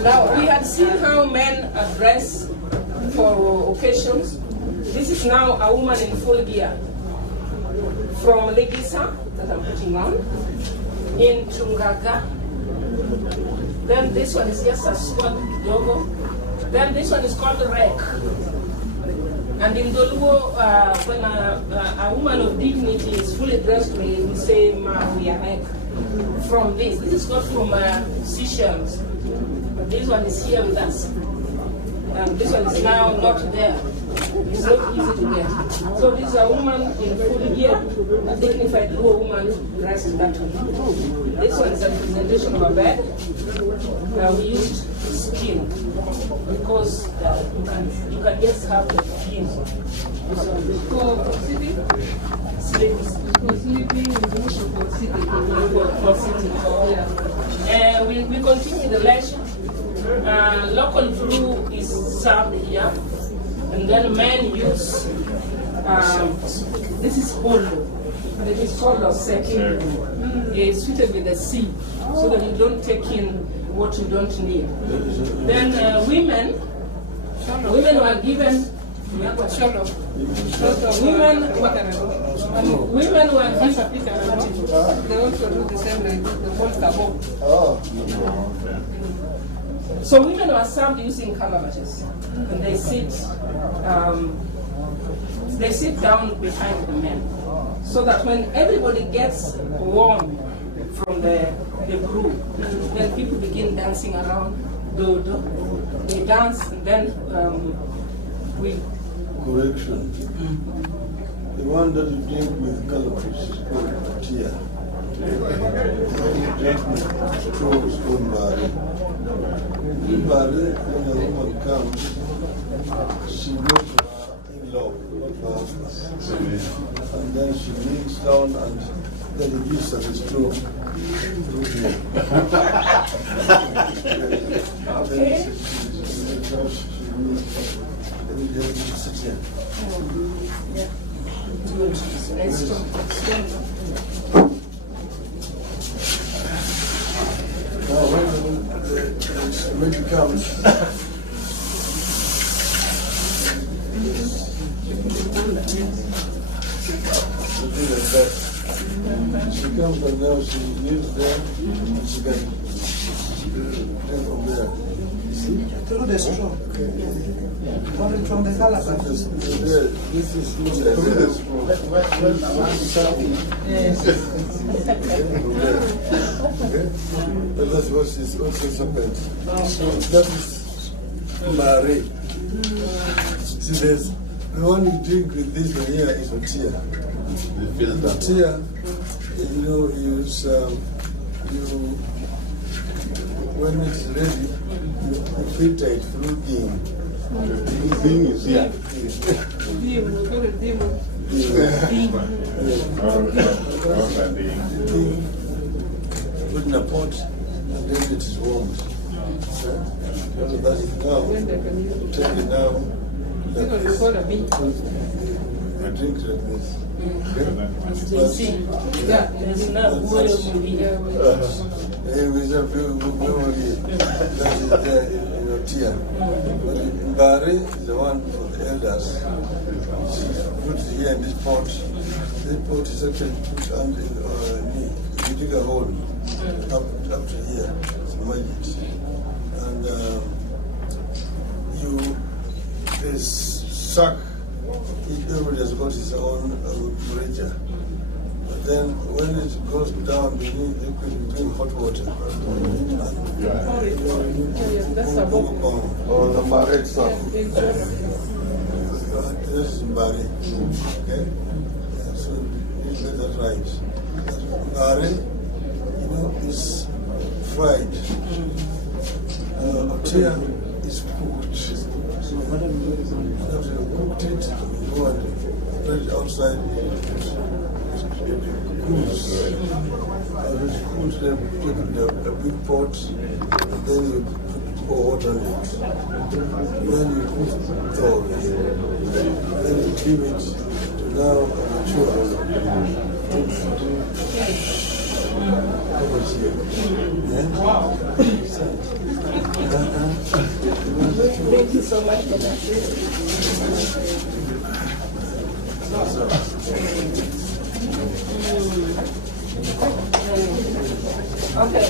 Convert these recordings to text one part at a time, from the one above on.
Now, we had seen how men are dressed for occasions. This is now a woman in full gear. From Legisa, that I'm putting on, in Tungaga. Then this one is just a squat logo. Then this one is called the rek. And in Doluo, when a woman of dignity is fully dressed, we say Mawiarek. From this is got from Seychelles. But this one is here with us. This one is now not there. It's not easy to get. So this is a woman in full gear, a dignified Luo woman dressed that way. This one is a representation of a bed. We used skin because you can just have the skin. So for sleeping, for sleeping, for sitting. We continue the lecture. Local brew is served here. And then men use, this is holo. It is called a second. It's suited with the sea, so that you don't take in what you don't need. Then women were given, women were given, they also do the same like the whole tabo. So women were served using calabashes, and they sit down behind the men, so that when everybody gets warm from the brew, then people begin dancing around. They dance, and then we. Correction. The one that you drink with calabash is called attire. When you drink with straw is called bari. In bari, when a woman comes, she goes to her in-law, not her husband. And then she kneels down and then he gives her the straw through here. Okay. Sit here. Yeah. Good. Nice to Now, when it comes, she comes and now she lives there, and she can drink from there. See? Through the straw. Coming from the calabash. This is through the straw. But that's what is also serpent. So that is Mare. See, there's the one you drink with this one here is attire. Attire, you know, when it's ready, you filter it through in. The thing is here. Put in a pot and then it is warmed. So that is now. Take it now. I drink like this. Yeah, there's no water in here. We have memory that is there in your tear. But Bari is the one for the elders. She put it here in this pot. This pot is actually put under knee. you dig a hole up to here, submerge it, and this suck. Everybody has got his own temperature. But then when it goes down, you need liquid, you drink hot water. That's a book. Or the barrel stuff. This is barrel. Okay? Yeah, so you let that rise. Barrel, is fried. Attire is cooked. So after you cooked it, you go and put it outside. It cools. As it cools, then you take a big pot, and then you pour water on it. Then you put thaw it. Then you give it to now mature. Thank you so much for that. Okay.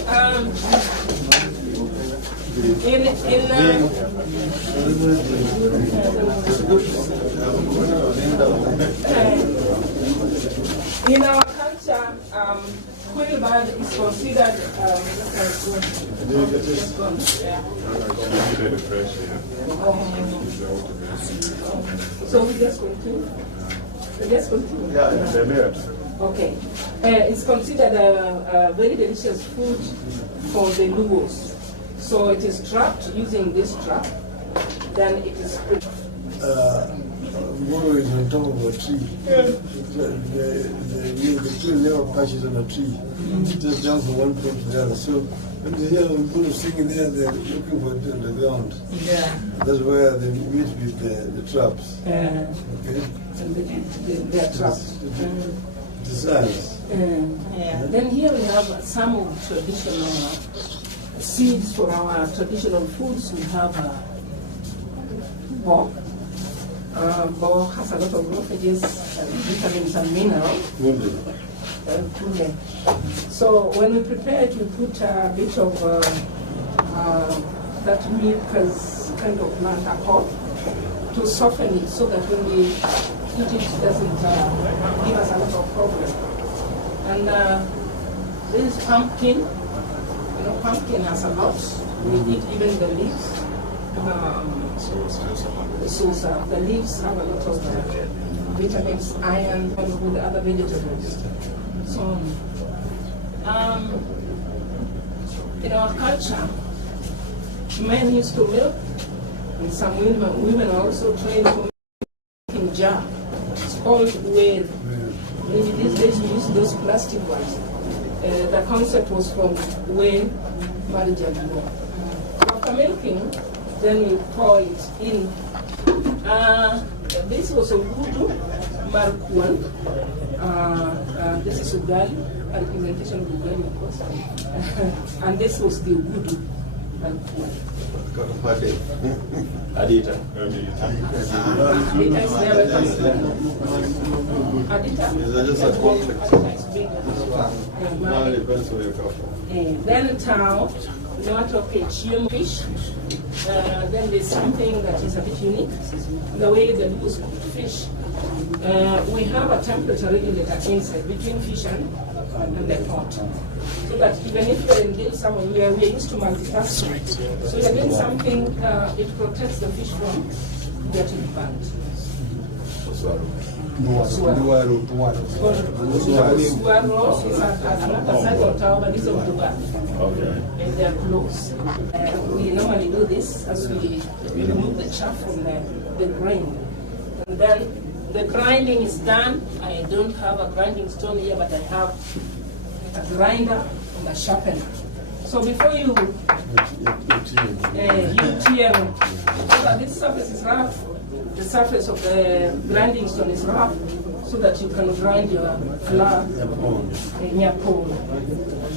In our culture, quillbird is considered. So we just continue. Yeah, okay. It's considered a very delicious food for the Luos. So it is trapped using this trap. Then it is. Moro is on top of a tree. The tree never patches on a tree. It just jumps from one place to the other. So when they hear people singing there, they're looking for it on the ground. Yeah. That's where they meet with the traps. Okay? And they are trapped. The size. Then here we have some of the traditional seeds for our traditional foods. We have bog. Bog has a lot of roughages, vitamins and minerals. So when we prepare it, we put a bit of that milk as kind of plant apple to soften it so that when we eat it doesn't give us a lot of problem. And this is pumpkin. Pumpkin has a lot. We eat even the leaves. The leaves have a lot of vitamins, iron, and with other vegetables. So, in our culture, men used to milk, and some women are also trained to make in jar. It's called whale. Maybe these days we use those plastic ones. The concept was from whale marriage. After milking, then we pour it in. This was a voodoo markuan. This is ugali, a representation of ugali, of course. And this was the voodoo markuan. Adita. Adita is never considered. Adita? Is just a complex? Adita is bigger. Now it depends on your couple. Then tao, we want to pechium fish. Then there's something that is a bit unique, the way the Luos cook fish. We have a temperature regulator inside between fish and the pot. So that even if you're in somewhere, we are used to multitasking. So you're doing something, it protects the fish from getting burnt. Suaro is another side of tao, but it's of Dubai. And they're close. We normally do this as we remove the chaff from the grain. And then the grinding is done. I don't have a grinding stone here, but I have a grinder and a sharpener. So before you TM, so that this surface is rough, the surface of the grinding stone is rough, so that you can grind your flour, nyapong,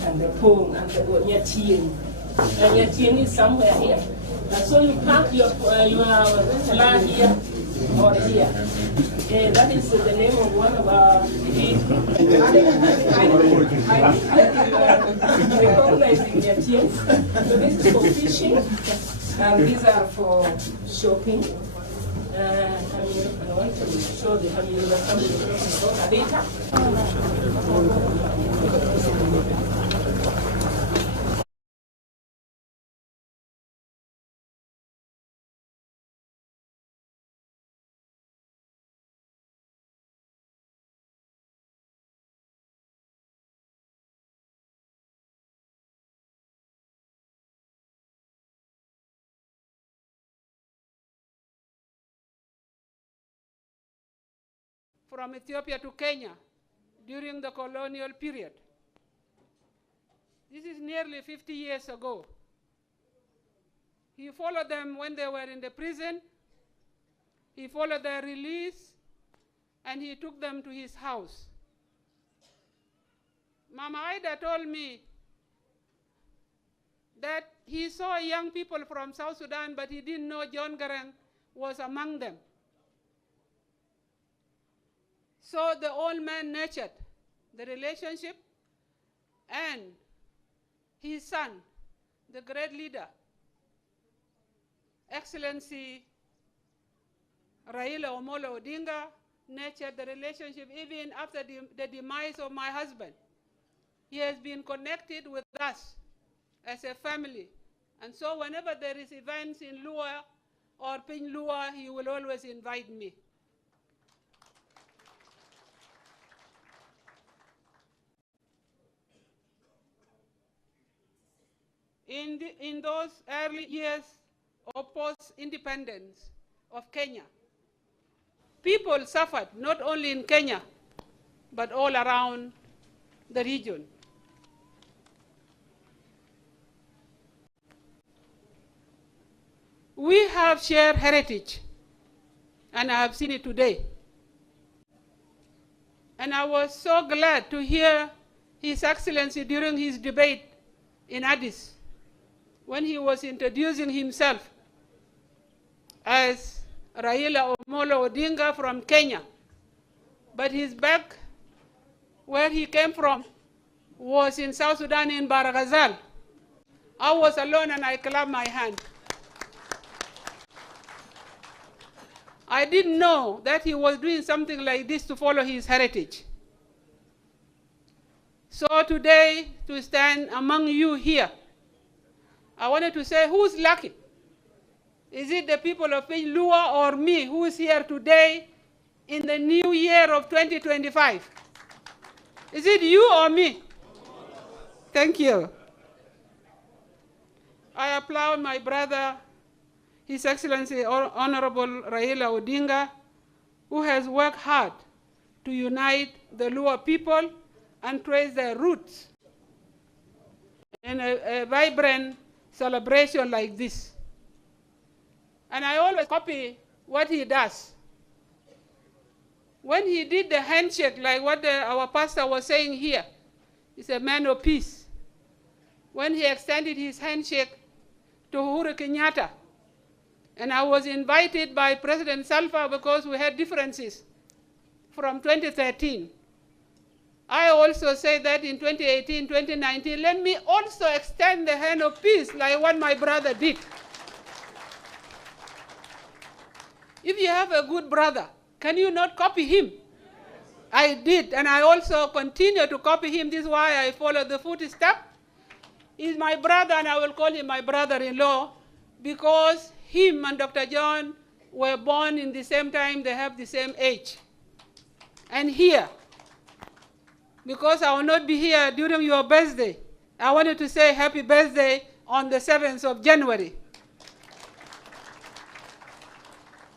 and the pong, and the nyatien. And nyatien is somewhere here. And so you pack your flour here or here. That is the name of one of our organizing their teams. So this is for fishing, and these are for shopping. I want to show the data. From Ethiopia to Kenya during the colonial period. This is nearly 50 years ago. He followed them when they were in the prison. He followed their release, and he took them to his house. Mama Ida told me that he saw young people from South Sudan, but he didn't know John Garang was among them. So the old man nurtured the relationship, and his son, the great leader, Excellency Raila Omolo Odinga, nurtured the relationship even after the demise of my husband. He has been connected with us as a family. And so whenever there is events in Luo or Piny Luo, he will always invite me. In those early years of post-independence of Kenya, people suffered not only in Kenya, but all around the region. We have shared heritage, and I have seen it today. And I was so glad to hear His Excellency during his debate in Addis, when he was introducing himself as Raila Omolo Odinga from Kenya. But his back, where he came from, was in South Sudan in Baragazal. I was alone and I clapped my hand. I didn't know that he was doing something like this to follow his heritage. So today, to stand among you here, I wanted to say, who's lucky? Is it the people of Piny Luo or me who is here today in the new year of 2025? Is it you or me? Thank you. I applaud my brother, His Excellency Honorable Raila Odinga, who has worked hard to unite the Luo people and trace their roots in a vibrant celebration like this. And I always copy what he does. When he did the handshake, like what our pastor was saying here, he's a man of peace. When he extended his handshake to Uhuru Kenyatta, and I was invited by President Salva because we had differences from 2013. I also say that in 2018, 2019, let me also extend the hand of peace like what my brother did. If you have a good brother, can you not copy him? Yes. I did, and I also continue to copy him. This is why I follow the footsteps. He's my brother, and I will call him my brother-in-law, because him and Dr. John were born in the same time, they have the same age. And here, because I will not be here during your birthday, I wanted to say happy birthday on the 7th of January.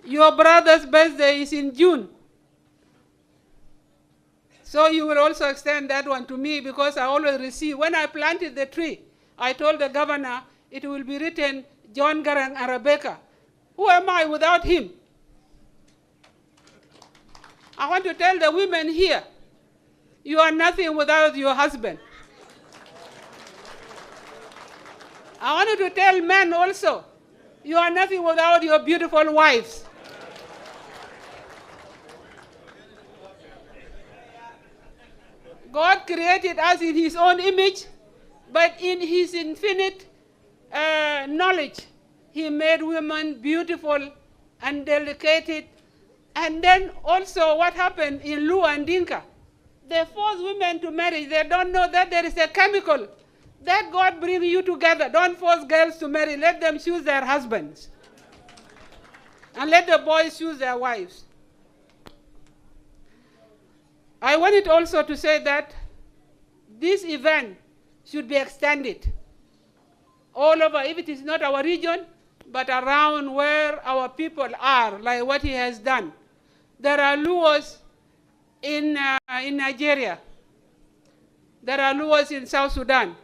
Your brother's birthday is in June. So you will also extend that one to me, because I always receive. When I planted the tree, I told the governor it will be written John Garang and Rebecca. Who am I without him? I want to tell the women here, you are nothing without your husband. I wanted to tell men also, you are nothing without your beautiful wives. God created us in his own image. But in his infinite knowledge, he made women beautiful and delicate. And then also what happened in Luo and Dinka, they force women to marry. They don't know that there is a chemical that God bring you together. Don't force girls to marry. Let them choose their husbands. And let the boys choose their wives. I wanted also to say that this event should be extended all over, if it is not our region, but around where our people are, like what he has done. There are Luos in Nigeria. There are Luos in South Sudan.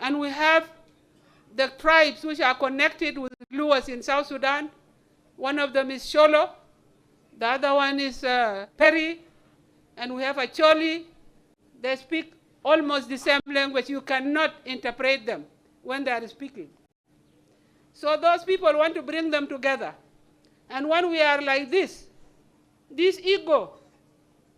And we have the tribes which are connected with Luos in South Sudan. One of them is Sholo, the other one is Peri, and we have Acholi. They speak almost the same language. You cannot interpret them when they are speaking. So those people want to bring them together. And when we are like this ego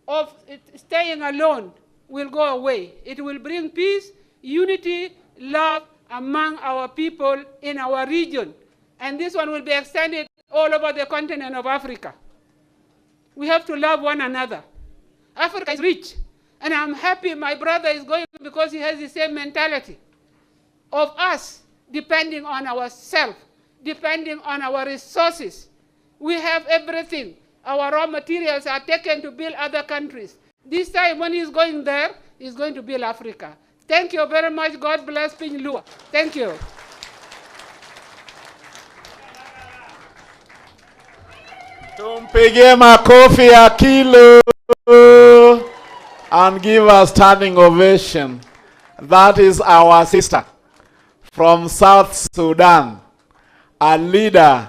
of staying alone will go away. It will bring peace, unity, love among our people in our region. And this one will be extended all over the continent of Africa. We have to love one another. Africa is rich. And I'm happy my brother is going because he has the same mentality of us depending on ourselves, depending on our resources. We have everything. Our raw materials are taken to build other countries. This time when he's going there, he's going to build Africa. Thank you very much. God bless Piny Luo. Thank you. Tumpigie makofi ya kilo and give a standing ovation. That is our sister from South Sudan, a leader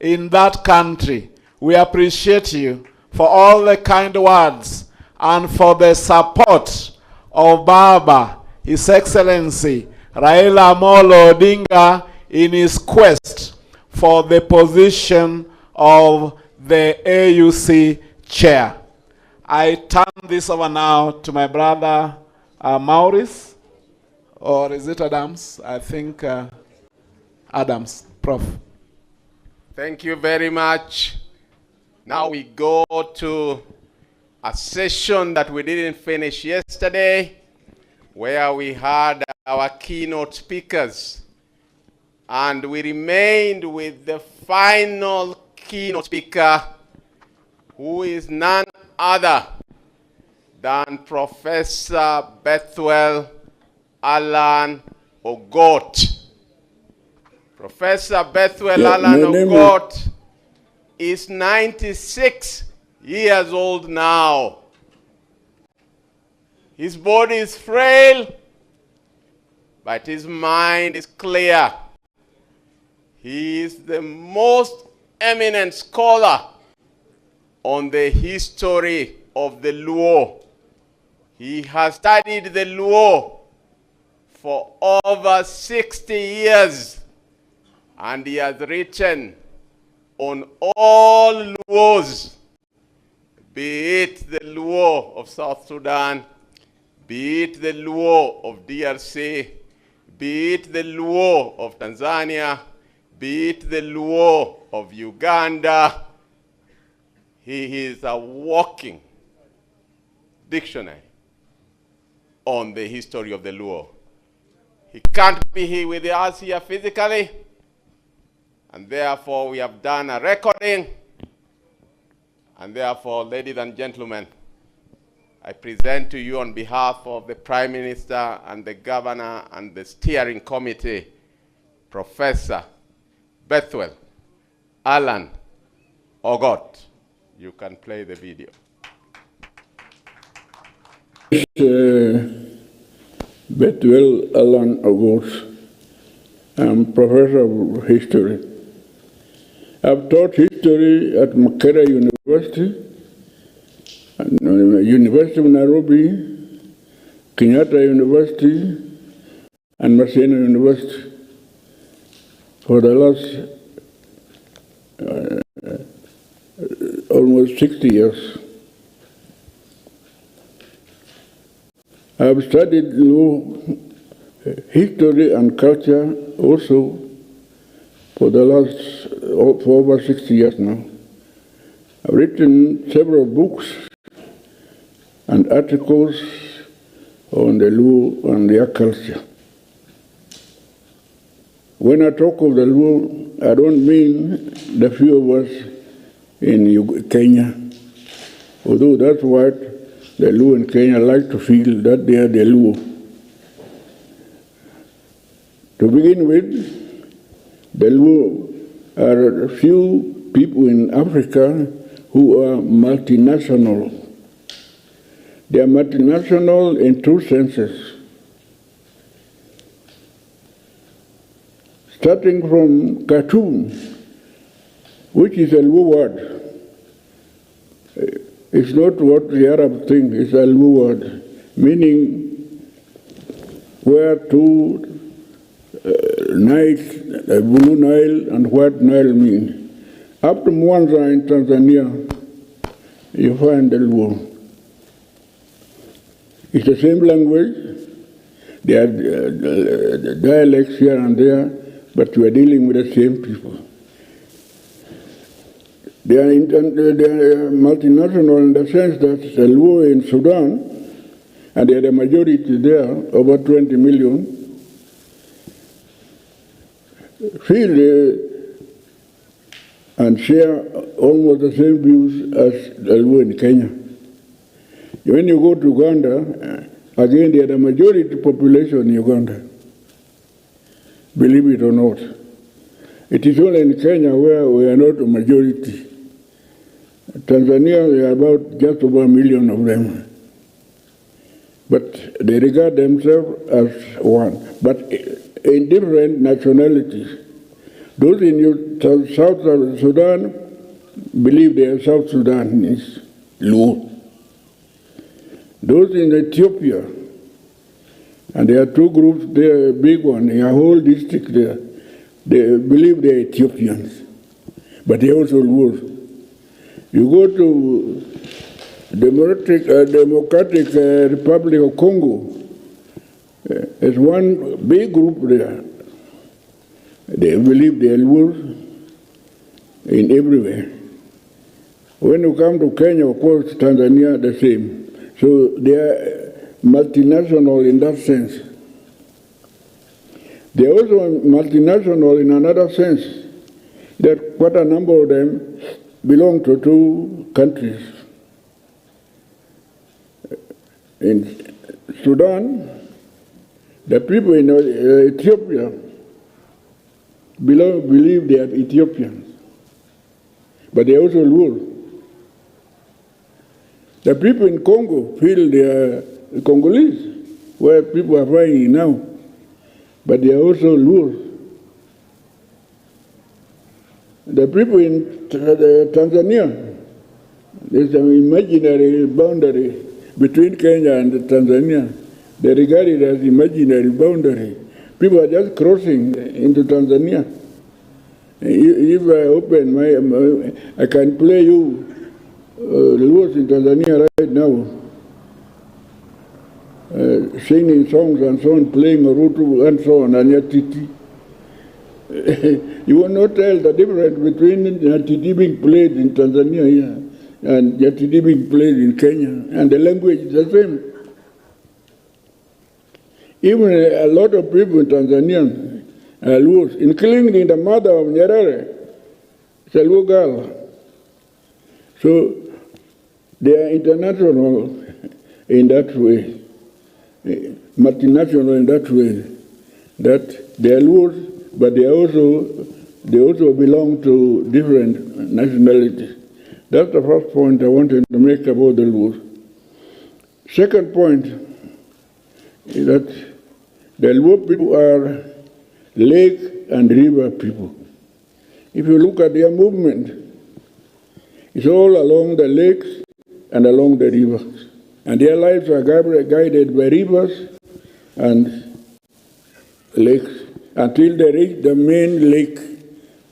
in that country. We appreciate you for all the kind words and for the support of Baba, His Excellency Raila Amolo Odinga, in his quest for the position of the AUC chair. I turn this over now to my brother Maurice, or is it Adams? I think Adams, Prof. Thank you very much. Now we go to a session that we didn't finish yesterday, where we had our keynote speakers. And we remained with the final keynote speaker, who is none other than Professor Bethuel Alan Ogot. Professor Bethuel Alan Ogot is 96 years old now. His body is frail, but his mind is clear. He is the most eminent scholar on the history of the Luo. He has studied the Luo for over 60 years, and he has written on all Luos, be it the Luo of South Sudan, be it the Luo of DRC, be it the Luo of Tanzania, be it the Luo of Uganda. He is a walking dictionary on the history of the Luo. He can't be here with us here physically, and therefore we have done a recording. And therefore, ladies and gentlemen, I present to you on behalf of the Prime Minister and the Governor and the Steering Committee, Professor Bethuel Alan Ogot. You can play the video. Bethuel Alan Ogot. I'm professor of history. I've taught history at Makerere University, University of Nairobi, Kenyatta University, and Maseno University for the last almost 60 years. I've studied law history and culture also for the last, for over 60 years now. I've written several books and articles on the Luo and their culture. When I talk of the Luo, I don't mean the few of us in Kenya, although that's what the Luo in Kenya like to feel, that they are the Luo. To begin with, the Luo are a few people in Africa who are multinational. They are multinational in two senses. Starting from Khartoum, which is a Luo word. It's not what the Arab think, it's a Luo word, meaning where two Niles, Blue Nile and White Nile mean. Up to Mwanza in Tanzania, you find the Luo. It's the same language. There are dialects here and there, but we are dealing with the same people. They are multinational in the sense that the Luo in Sudan, and they are the majority there, over 20 million, feel and share almost the same views as the Luo in Kenya. When you go to Uganda, again, they are the majority population in Uganda, believe it or not. It is only in Kenya where we are not a majority. Tanzania, we are about just over 1 million of them. But they regard themselves as one, but in different nationalities. Those in South Sudan believe they are South Sudanese, Luo. Those in Ethiopia, and there are two groups there, a big one, a whole district there, they believe they are Ethiopians, but they also Luos. You go to Democratic Republic of Congo, there's one big group there. They believe they are Luos in everywhere. When you come to Kenya, of course, Tanzania, the same. So they are multinational in that sense. They are also multinational in another sense, that quite a number of them belong to two countries. In Sudan, the people in Ethiopia believe they are Ethiopians, but they are also Luo. The people in Congo feel they are Congolese, where people are fighting now, but they are also Luo. The people in Tanzania, there's an imaginary boundary between Kenya and Tanzania. They regard it as imaginary boundary. People are just crossing into Tanzania. If I open I can play you Luos in Tanzania right now, singing songs and so on, playing Rutu and so on, and Nyatiti. You will not tell the difference between Nyatiti being played in Tanzania here and Nyatiti being played in Kenya, and the language is the same. Even a lot of people in Tanzania are Luos, including the mother of Nyerere, it's a Luo girl. So they are international in that way, multinational in that way, that they are Luos, but they also belong to different nationalities. That's the first point I wanted to make about the Luos. Second point is that the Luo people are lake and river people. If you look at their movement, it's all along the lakes and along the rivers. And their lives are guided by rivers and lakes until they reach the main lake,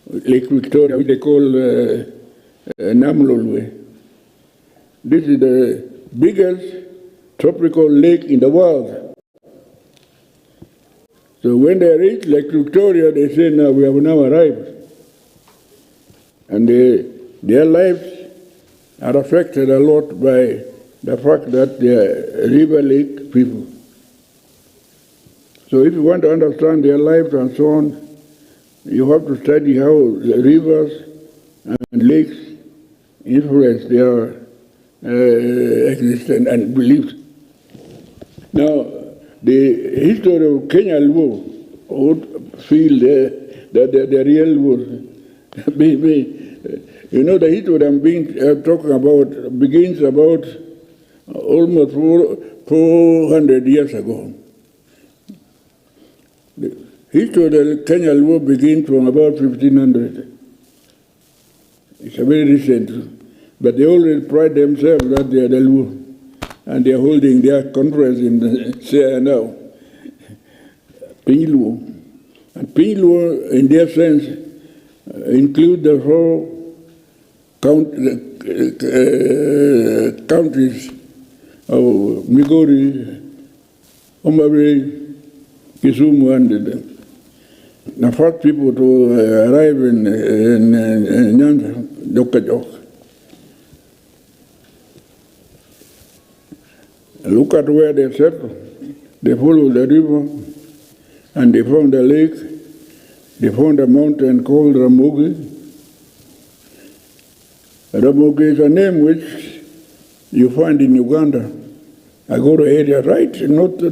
Lake Victoria, which they call Namlolwe. This is the biggest tropical lake in the world. So when they reach Lake Victoria, they say, now we have now arrived. And their lives are affected a lot by the fact that they are river lake people. So if you want to understand their lives and so on, you have to study how the rivers and lakes influence their existence and beliefs. Now, the history of Kenya Luo would feel that the real Luo. You know, the history I'm talking about begins about almost 400 years ago. The history of the Kenya Luo begins from about 1500. It's a very recent, but they always pride themselves that they are the Luo, and they are holding their conference in Sierra now, Piny Luo. And Piny Luo, in their sense, include the whole countries of Migori, Homabay, Kisumu, and the first people to arrive in Nyanza, Jokajok. Look at where they settled. They followed the river, and they found a lake. They found a mountain called Ramogi. Ramogi is a name which you find in Uganda, Agoro area, right north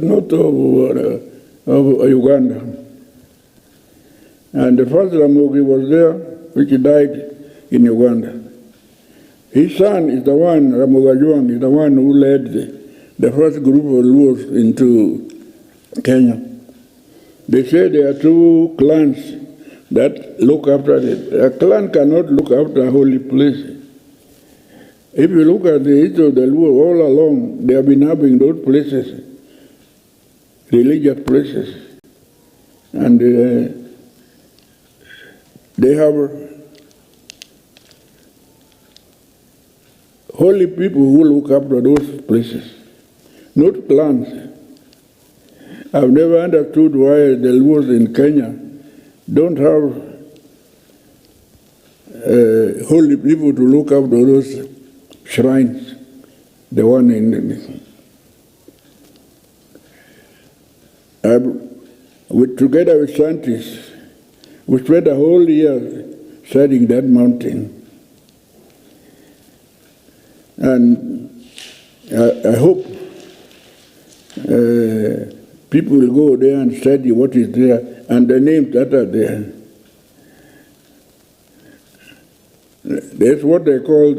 of Uganda. And the first Ramogi was there, which died in Uganda. His son is the one, Ramogajuang, is the one who led the first group of Luos into Kenya. They say there are two clans that look after it. A clan cannot look after a holy place. If you look at the history of the Luo, all along, they have been having those places, religious places. And they have holy people who look after those places, not clans. I've never understood why the Luos in Kenya don't have holy people to look after those shrines, the one in together with scientists, we spent a whole year studying that mountain. And I hope people will go there and study what is there and the names that are there. There's what they call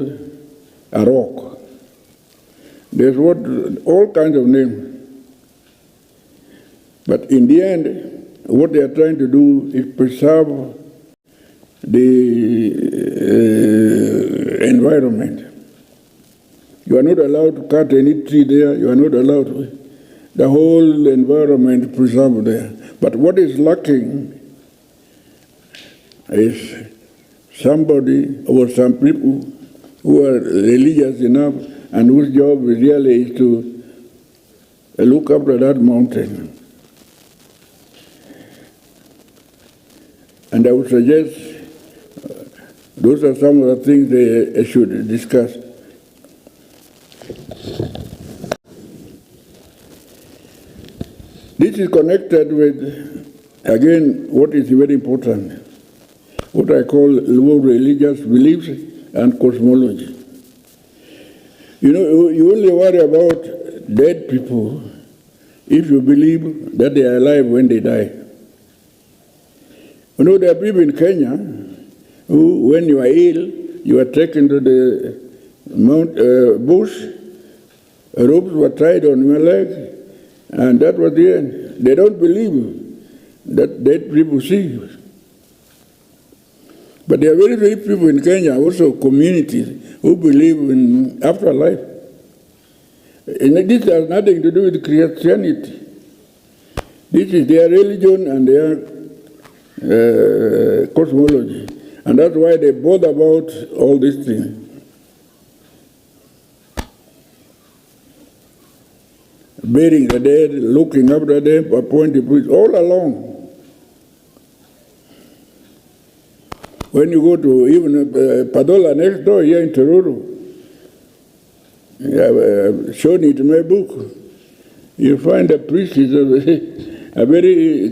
a rock. There's all kinds of names. But in the end, what they are trying to do is preserve the environment. You are not allowed to cut any tree there. You are not allowed to. The whole environment preserved there. But what is lacking is somebody or some people who are religious enough and whose job really is to look after that mountain. And I would suggest those are some of the things they should discuss. This is connected with, again, what is very important, what I call Luo religious beliefs and cosmology. You know, you only worry about dead people if you believe that they are alive when they die. You know, there are people in Kenya who, when you are ill, you are taken to the bush, ropes were tied on your leg, and that was the end. They don't believe that dead people see. But there are very few people in Kenya, also communities, who believe in afterlife. And this has nothing to do with Christianity. This is their religion and their cosmology. And that's why they bother about all these things. burying the dead, looking after them, appointing priests, all along. When you go to even Padola next door here in Tororo, I've shown it in my book, you find the priest is a very,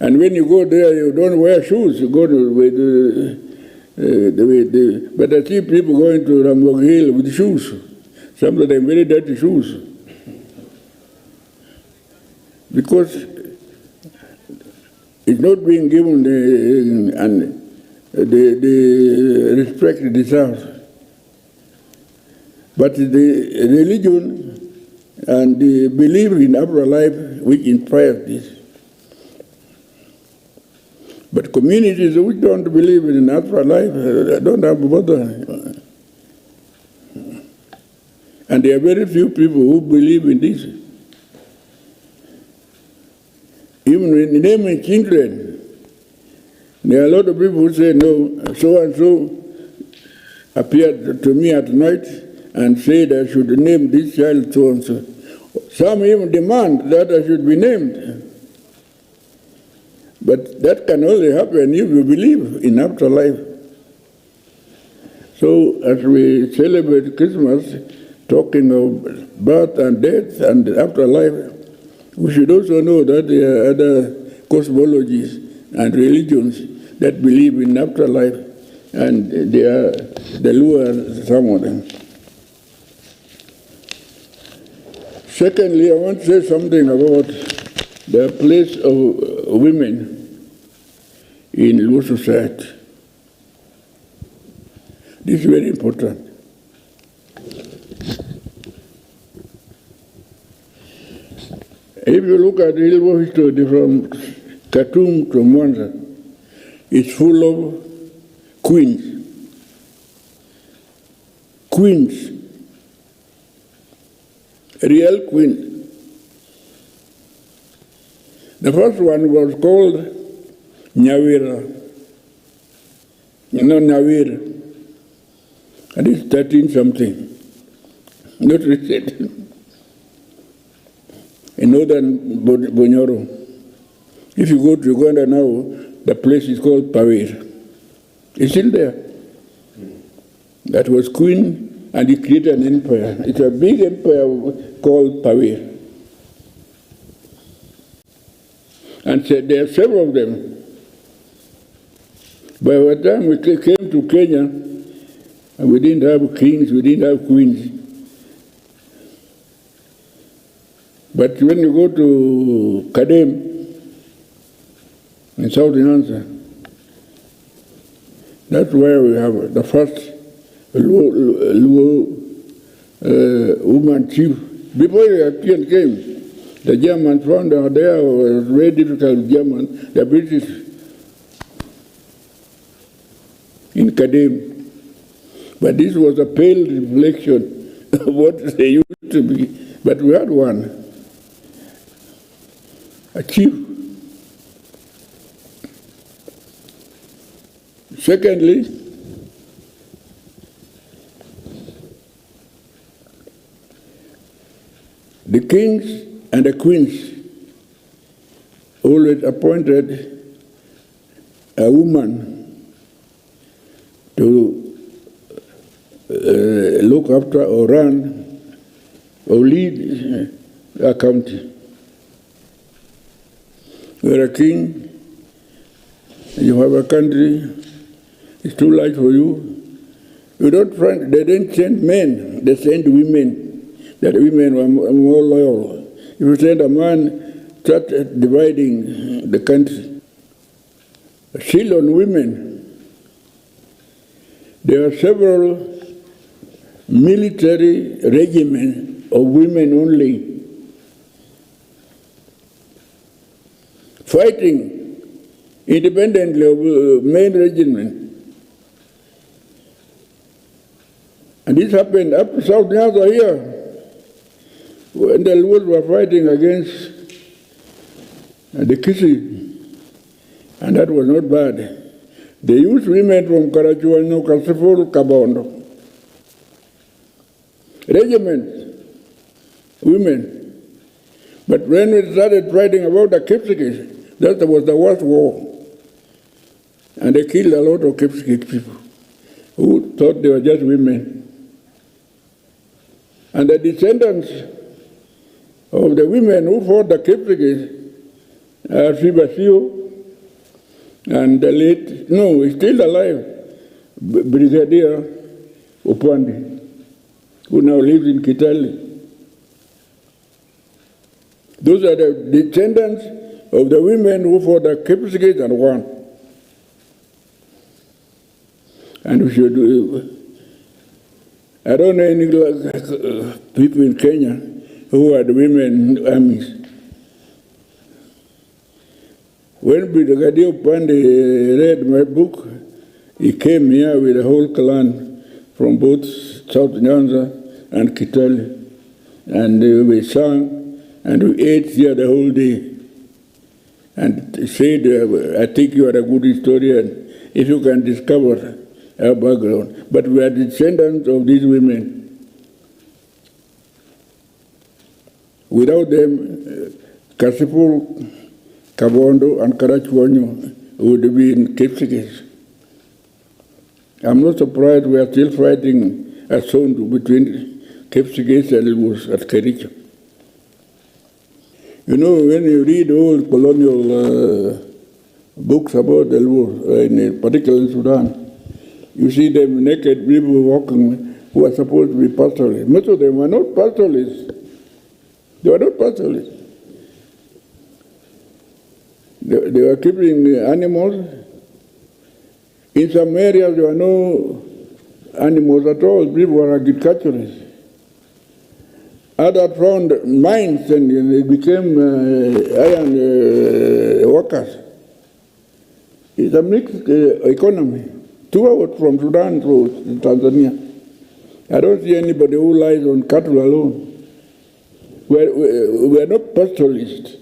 and when you go there, you don't wear shoes, you go to but I see people going to Ramogi with shoes, some of them very dirty shoes. Because it's not being given the respect it deserves. But the religion and the belief in afterlife which inspires this. But communities which don't believe in afterlife don't have bother. And there are very few people who believe in this. Even in naming children, there are a lot of people who say, no, so-and-so appeared to me at night and said I should name this child so-and-so. Some even demand that I should be named. But that can only happen if you believe in afterlife. So as we celebrate Christmas, talking of birth and death and afterlife, we should also know that there are other cosmologies and religions that believe in afterlife, and they are the Luo are some of them. Secondly, I want to say something about the place of women in Luo society. This is very important. If you look at the Luo history from Khartoum to Mwanza, it's full of queens. Queens. Real queens. The first one was called Nyawira. You know Nyawira. And it's 13-something. Not recent. In northern Bunyoro. If you go to Uganda now, the place is called Pawir. It's still there. That was queen, and he created an empire. It's a big empire called Pawir. And so there are several of them. By the time we came to Kenya, we didn't have kings, we didn't have queens. But when you go to Kadem, in South Nyanza, that's where we have the first Luo woman chief. Before the European came, the Germans found out there was very difficult German, the British in Kadem. But this was a pale reflection of what they used to be. But we had one, a chief. Secondly, the kings and the queens always appointed a woman to look after or run or lead a county. You're a king, you have a country, it's too light for you. You don't find, they didn't send men, they send women. That women were more loyal. If you send a man, start dividing the country. Still on women, there are several military regiments of women only, fighting independently of main regiment. And this happened up to South Nyanza here, when the Luos were fighting against the Kisi, and that was not bad. They used women from Karachuano, Kasifuru, Kabondo. Regiments, women. But when we started writing about the Kipsigis, that was the worst war. And they killed a lot of Kipsigis people who thought they were just women. And the descendants of the women who fought the Kipsigis are Sibasio and the late, no, he's still alive, Brigadier Opandi, who now lives in Kitale. Those are the descendants of the women who fought the Kipsigis and won. And we should, I don't know any people in Kenya who are the women armies. When Brigadier Opandi read my book, he came here with a whole clan from both South Nyanza and Kitale. And we sang and we ate here the whole day. And said, I think you are a good historian if you can discover our background. But we are descendants of these women. Without them, Kasipul, Kabondo, and Karachuanyo would be in Kipsigis. I'm not surprised we are still fighting a zone between Kipsigis and Luos at Kericho. You know, when you read old colonial books about the Luos, in particular in Sudan, you see them naked people walking who are supposed to be pastoralists. Most of them were not pastoralists. They were not pastoralists. They were keeping animals. In some areas, there were no animals at all. People were agriculturists. Others found mines and they became iron workers. It's a mixed economy. 2 hours from Sudan to Tanzania. I don't see anybody who lies on cattle alone. We're not pastoralists.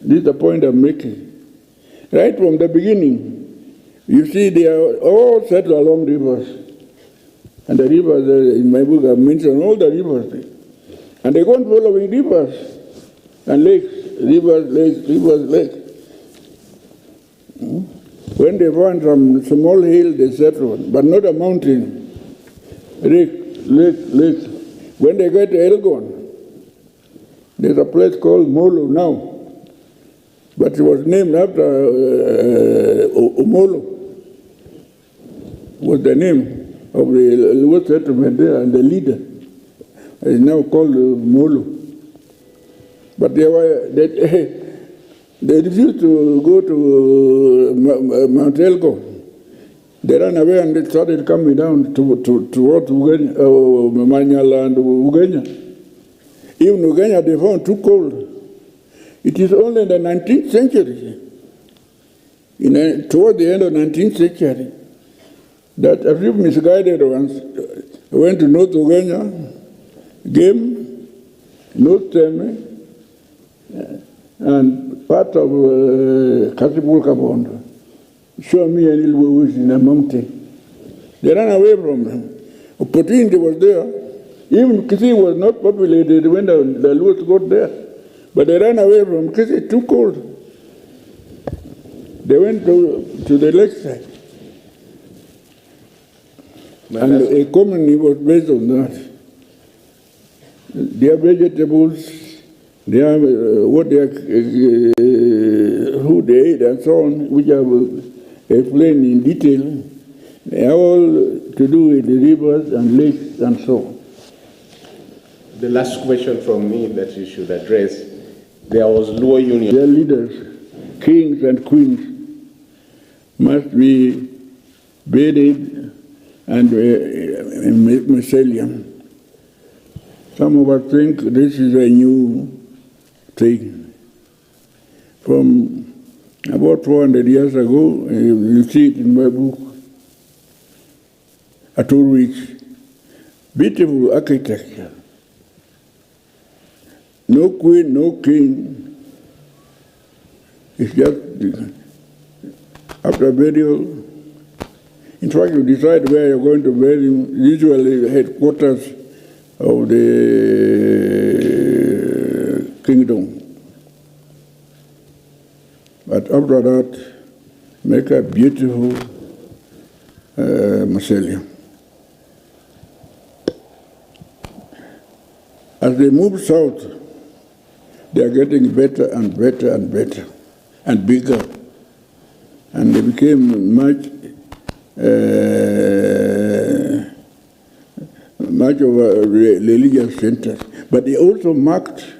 This is the point I'm making. Right from the beginning, you see they are all settled along rivers. And the rivers, in my book, I've mentioned all the rivers. And they go on following rivers and lakes, rivers, lakes. When they found some small hill, they settled, but not a mountain. Lake. When they get to Elgon, there's a place called Molo now, but it was named after Omolo, was the name of the Luo settlement there, and the leader is now called Molo. But they refused to go to Mount Elgon. They ran away and they started coming down towards Ugenya, Manyala and Ugenya. Even Ugenya they found too cold. It is only in the 19th century, toward the end of the 19th century, that a few misguided ones went to North Ugenya, Game, North Teme, and part of Kasipul Kabondo. Show me any Luos in a mountain. They ran away from them. Opportunity was there. Even Kisi was not populated when the Luos got there. But they ran away from Kisi, too cold. They went to the lakeside. And the economy was based on that. Their vegetables, their what they who they ate and so on, which I will explain in detail, they are all to do with the rivers and lakes and so on. The last question from me that you should address, there was Luo Union. Their leaders, kings and queens, must be buried and mycelium. Some of us think this is a new thing. From about 400 years ago, you see it in my book, at Woolwich. Beautiful architecture. No queen, no king. It's just after burial. In fact, you decide where you're going to bury him. Usually, headquarters of the kingdom. But after that, make a beautiful mycelium. As they move south, they are getting better and better and better and bigger. And they became much of a religious center. But they also marked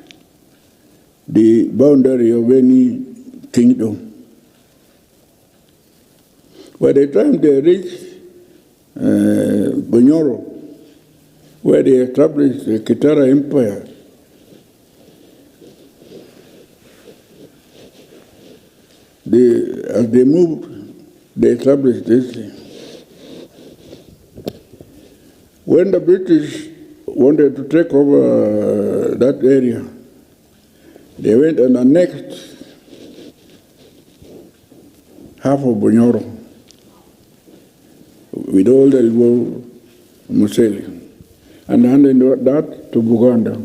the boundary of any kingdom. By the time they reached Bunyoro, where they established the Kitara Empire, as they moved, they established this thing. When the British wanted to take over that area, they went and annexed half of Bunyoro with all the Luo Museli and handed that to Buganda.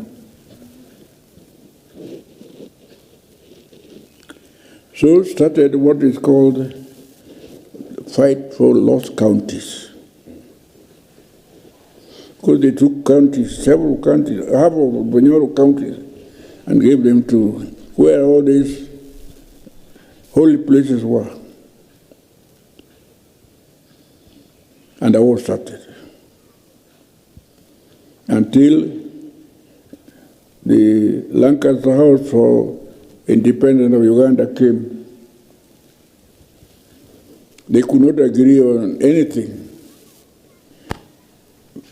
So started what is called fight for lost counties. Because they took counties, several counties, half of Bunyoro counties, and gave them to where all these holy places were. And the war started. Until the Lancaster House for Independence of Uganda came, they could not agree on anything.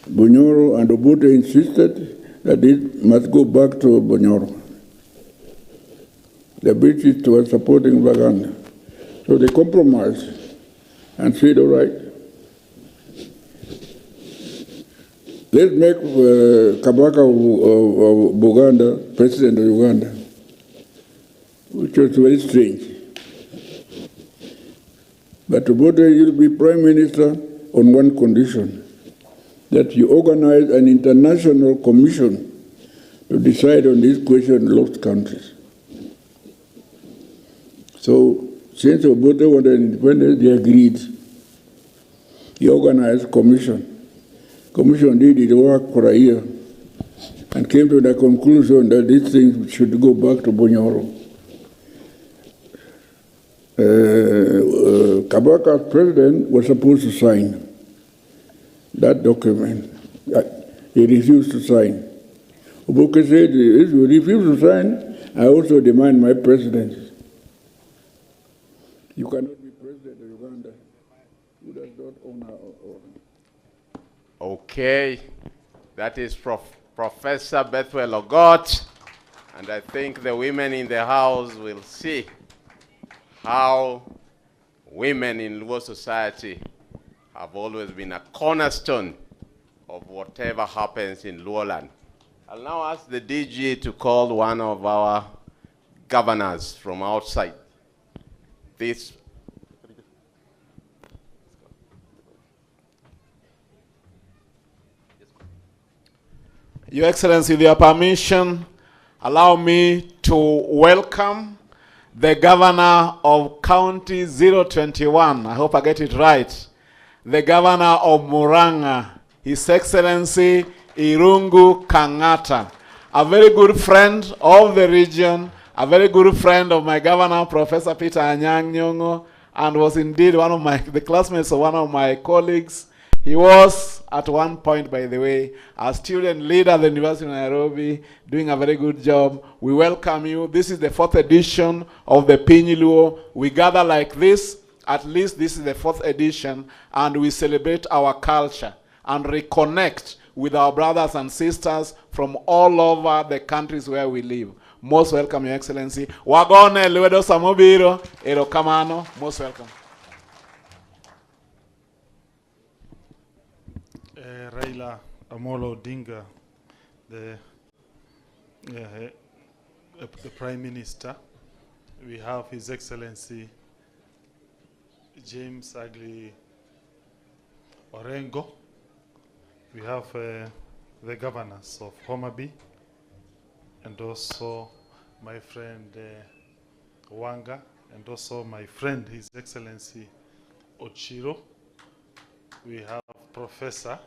Bunyoro and Obote insisted that it must go back to Bunyoro. The British were supporting Baganda. So they compromised and said, all right, let's make Kabaka of Buganda president of Uganda, which was very strange. But Obote will be prime minister on one condition, that you organize an international commission to decide on this question in lost countries. So, since Obote wanted independence, they agreed. He organized a commission. Commission did its work for a year and came to the conclusion that these things should go back to Bunyoro. Kabaka's president was supposed to sign that document. He refused to sign. Obote said, if you refuse to sign, I also demand my presidency. You cannot be president of Uganda who does not own our own. Okay, that is Professor Bethwell Ogot, and I think the women in the house will see how women in Luo society have always been a cornerstone of whatever happens in Luoland. I'll now ask the DG to call one of our governors from outside. This Your Excellency, with your permission, allow me to welcome the governor of County 021. I hope I get it right. The governor of Muranga, His Excellency Irungu Kangata, a very good friend of the region, a very good friend of my governor, Professor Peter Anyang' Nyong'o, and was indeed the classmates of one of my colleagues. He was, at one point, by the way, a student leader at the University of Nairobi, doing a very good job. We welcome you. This is the 4th edition of the Piny Luo. We gather like this. At least this is the 4th edition, and we celebrate our culture and reconnect with our brothers and sisters from all over the countries where we live. Most welcome, Your Excellency. Wagone Luedo Samobiro, Ero Kamano, most welcome. Raila Amolo Odinga, the Prime Minister. We have His Excellency James Agli Orengo. We have the governors of Homa Bay and also my friend Wanga, and also my friend, His Excellency Ochiro. We have Professor,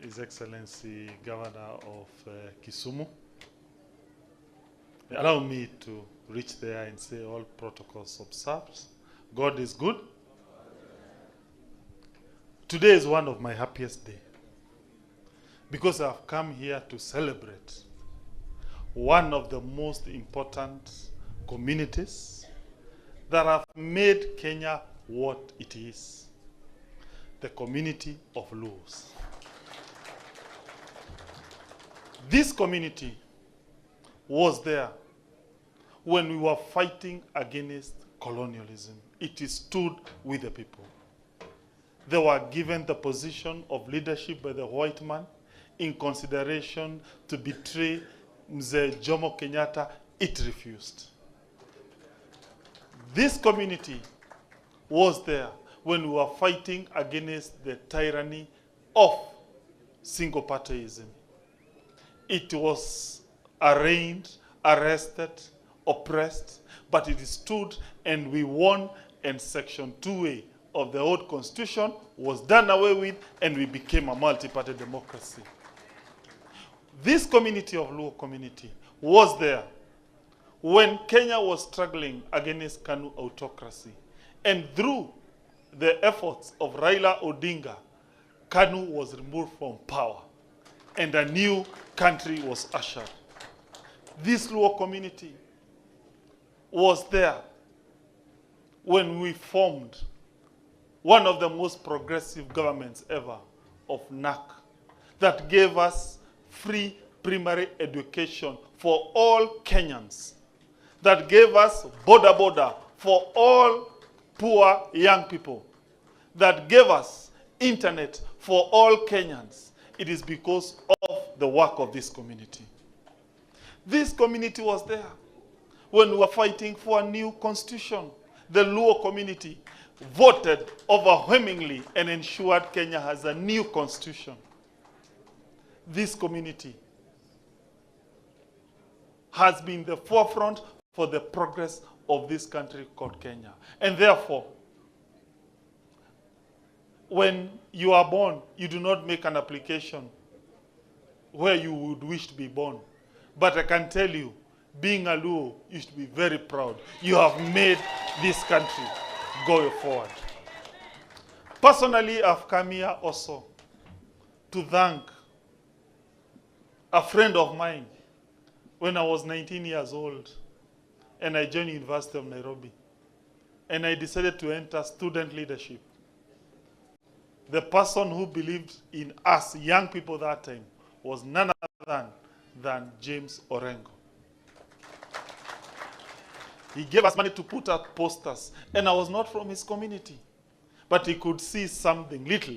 His Excellency Governor of Kisumu. Allow me to reach there and say all protocols observed. God is good. Today is one of my happiest days because I've come here to celebrate one of the most important communities that have made Kenya what it is, the community of Luos. This community was there when we were fighting against colonialism. It stood with the people. They were given the position of leadership by the white man in consideration to betray Mzee Jomo Kenyatta. It refused. This community was there when we were fighting against the tyranny of single-partyism. It was arraigned, arrested, oppressed, but it stood and we won, and Section 2A of the old constitution was done away with, and we became a multi-party democracy. This community of Luo community was there when Kenya was struggling against Kanu autocracy. And through the efforts of Raila Odinga, Kanu was removed from power and a new country was ushered. This Luo community was there when we formed one of the most progressive governments ever of NAC that gave us free primary education for all Kenyans, that gave us border for all poor young people, that gave us internet for all Kenyans. It is because of the work of this community. This community was there when we were fighting for a new constitution. The Luo community voted overwhelmingly and ensured Kenya has a new constitution. This community has been the forefront for the progress of this country called Kenya. And therefore, when you are born, you do not make an application where you would wish to be born. But I can tell you, being a Luo, you should be very proud. You have made this country go forward. Personally, I've come here also to thank a friend of mine when I was 19 years old and I joined University of Nairobi and I decided to enter student leadership. The person who believed in us young people that time was none other than James Orengo. He gave us money to put up posters, and I was not from his community, but he could see something little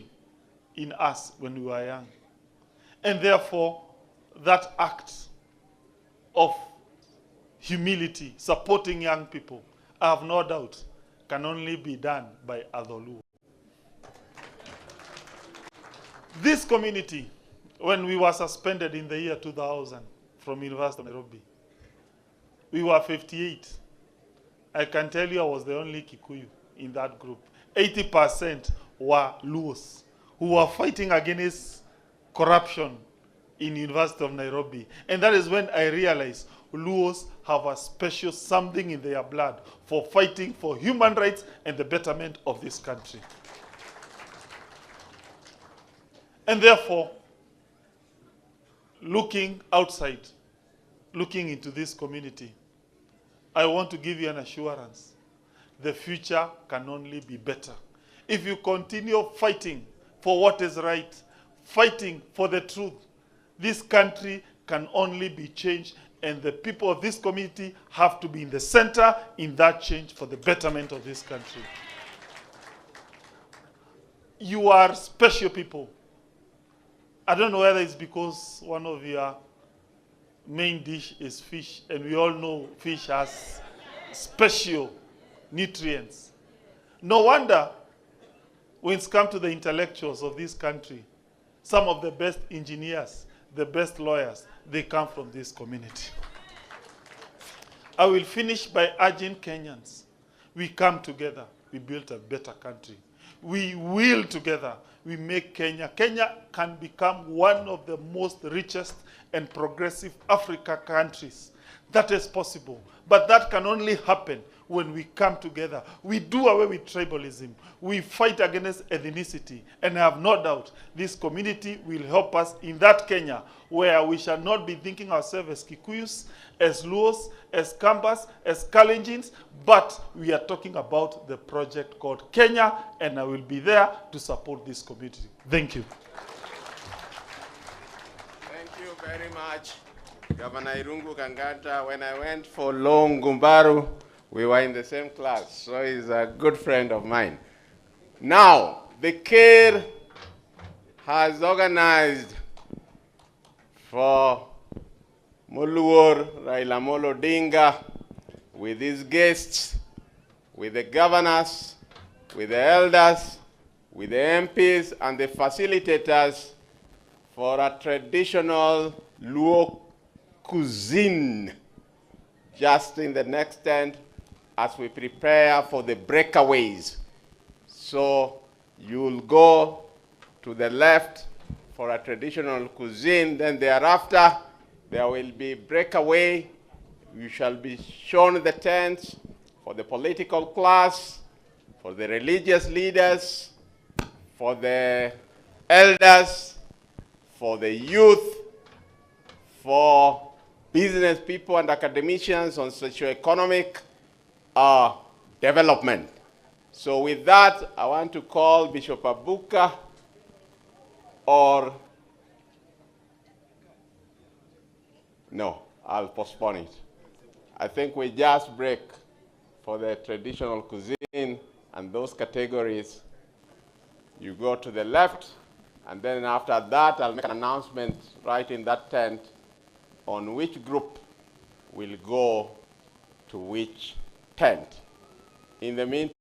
in us when we were young. And therefore, that act of humility, supporting young people, I have no doubt, can only be done by other Luo. This community, when we were suspended in the year 2000 from University of Nairobi, we were 58. I can tell you I was the only Kikuyu in that group. 80% were Luos who were fighting against corruption in University of Nairobi. And that is when I realized Luos have a special something in their blood for fighting for human rights and the betterment of this country. And therefore, looking outside, looking into this community, I want to give you an assurance. The future can only be better. If you continue fighting for what is right, fighting for the truth, this country can only be changed, and the people of this community have to be in the center in that change for the betterment of this country. You are special people. I don't know whether it's because one of your main dish is fish, and we all know fish has special nutrients. No wonder when it's come to the intellectuals of this country, some of the best engineers, the best lawyers, they come from this community. I will finish by urging Kenyans. We come together, we build a better country. We will together, we make Kenya. Kenya can become one of the most richest and progressive Africa countries. That is possible. But that can only happen when we come together. We do away with tribalism. We fight against ethnicity. And I have no doubt this community will help us in that Kenya where we shall not be thinking ourselves as Kikuyus, as Luos, as Kambas, as Kalenjins, but we are talking about the project called Kenya, and I will be there to support this community. Thank you. Thank you very much, Governor Irungu Kangata. When I went for Long Gumbaru, we were in the same class, so he's a good friend of mine. Now, the CARE has organized for Muluor Raila Amolo Odinga with his guests, with the governors, with the elders, with the MPs and the facilitators for a traditional Luo cuisine just in the next tent as we prepare for the breakaways. So you'll go to the left for a traditional cuisine, then thereafter there will be breakaway. You shall be shown the tents for the political class, for the religious leaders, for the elders, for the youth, for business people and academicians on socioeconomic development. So with that, I want to call Bishop Abuka, or no, I'll postpone it. I think we just break for the traditional cuisine and those categories. You go to the left, and then after that, I'll make an announcement right in that tent on which group will go to which tent. In the meantime,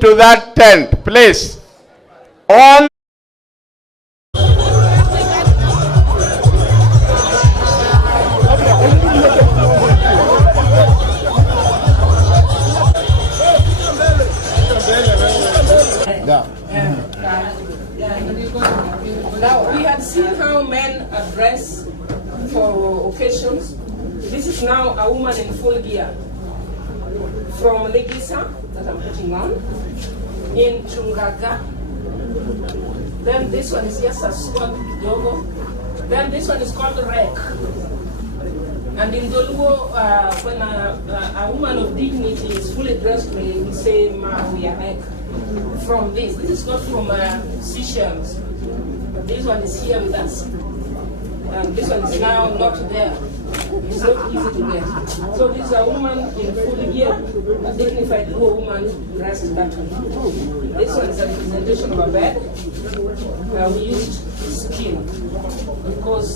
to that tent, please. All Now, we had seen how men are dressed for occasions. This is now a woman in full gear. From Legisa, that I'm putting on, in Chungaga. Then this one is just a swag logo. Then this one is called Rek. And in Doluo, when a woman of dignity is fully dressed, we say Maria Rek. From this is not from Seychelles. This one is here with us. And this one is now not there. It's not easy to get. So this is a woman in full gear, a dignified Luo woman dressed that way. This one is a representation of a bed. We used skin because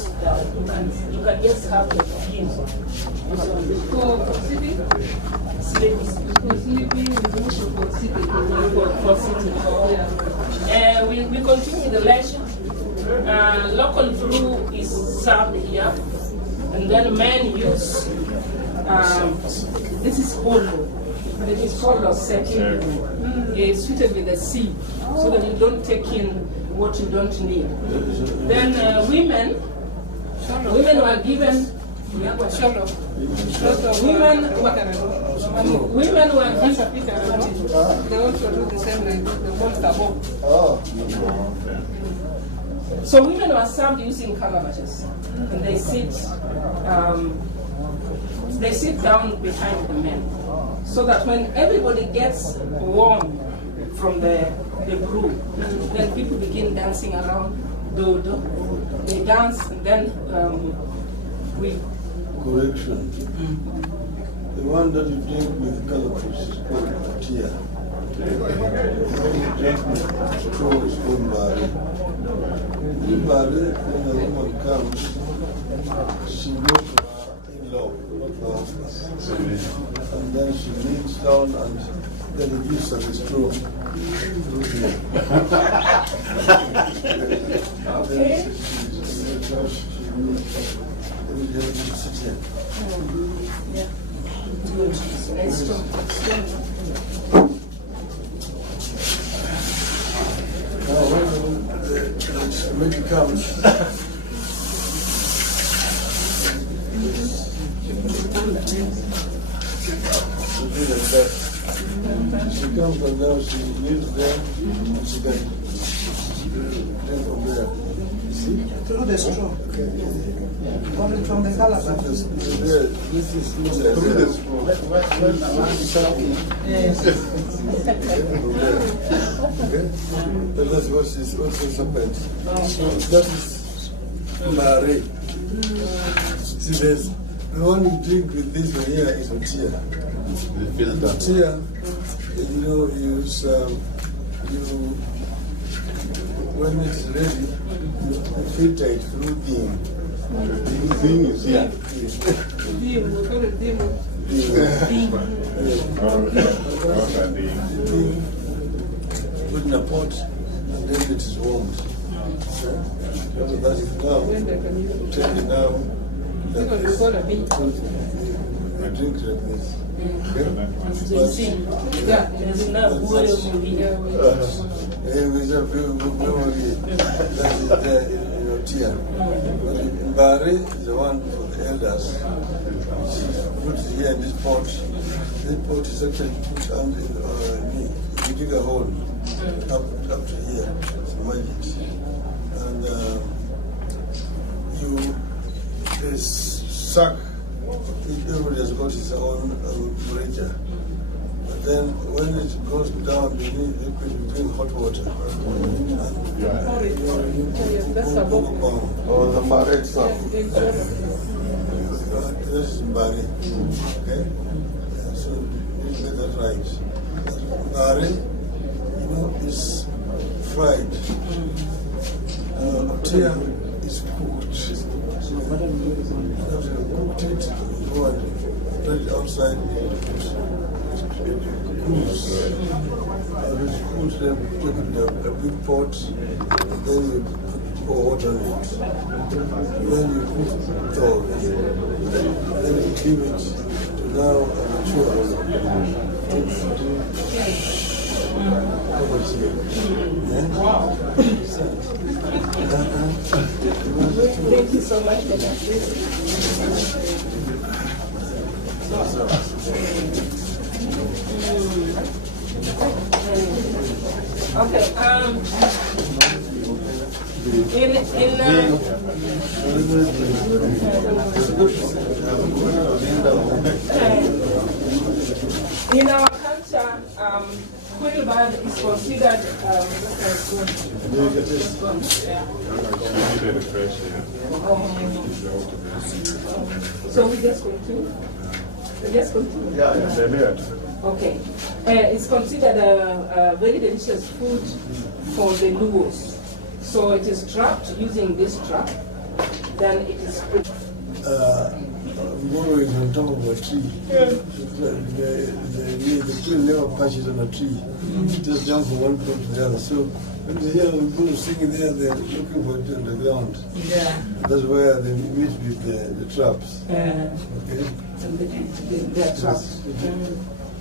you can just have the skin. For sitting? Sleeping. For sleeping, for sitting. For sitting. We continue the lecture. Local brew is served here, and then men use, this is polo. It is called a setting. It's suited with the sea, so that you don't take in what you don't need. Then women were given. Women were given. They also do the same like the whole tabo. So women were served using calabashes, and they sit down behind the men, so that when everybody gets warm from the brew, then people begin dancing around dodo. They dance, and then we. Correction. The one that you drink with calabash is called attire. You drink with straw is called bari. In bari, when a woman comes, she goes to her in-law, not her husband. And then she kneels down and then he gives her the straw. Okay. Yeah. Let's go. Now, when she comes, she comes and now she kneels there and she can drink from there. See? Through the straw. Coming from the calabash. This is through the straw. Yes. Okay? But that's what has happened. So that is Mare. See, there's the one you drink with this one here is attire. Attire, when it's ready, you filter it through dim. The thing is here. Dim, we call it dim. Put in a pot and then it is warmed. So that is now. Take it now. Because we call it dim. You drink like this. Okay? Yeah. With a memory that is there in your tear. But in Bari, the one for the elders, put it here in this pot. This pot is actually put under me. You dig a hole up to here, submerge it. And you suck. Everybody has got his own temperature. But then when it goes down beneath, you bring hot water. Oh, the mare itself. This is Bari. Okay? So you get that right. Bari, is fried. Attire is cooked. After you cooked it, you go and put it outside. It cools. It cools, then take it in a big pot, and then you pour water on it. Then you cook it all. Then you give it to now and mature. Thank you so much for that. Okay. In our culture, quail bird is considered so we just continue. Okay. It's considered a very delicious food for the Luos. So it is trapped using this trap. Then it is Moro is on top of a tree. The quail never perches on a tree. Just jump from one point to the other. So when they hear Moro singing there, they're looking for it on the ground. Yeah. That's where they meet with the traps. Okay. The traps.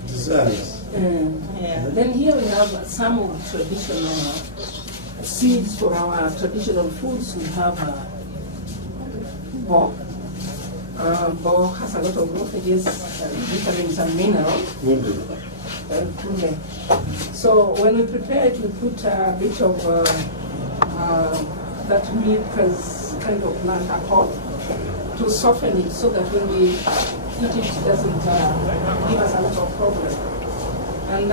Designs. Then here we have some of the traditional seeds for our traditional foods. We have bo. Bo has a lot of rotages, vitamins and minerals. So when we prepare it, we put a bit of that milk as kind of plant a pot to soften it so that when we eat it doesn't give us a lot of problem. And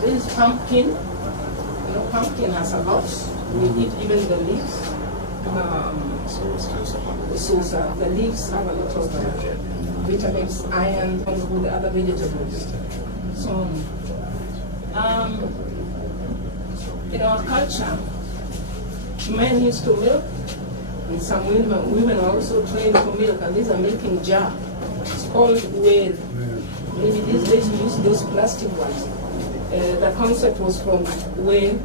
this is pumpkin. You know, pumpkin has a lot. We eat even the leaves. So the leaves have a lot of vitamins, iron, with the other vegetables. So, in our culture, men used to milk, and some women are also trained to milk, and these are milking jar. It's called whale. Maybe these days we use those plastic ones. The concept was from whale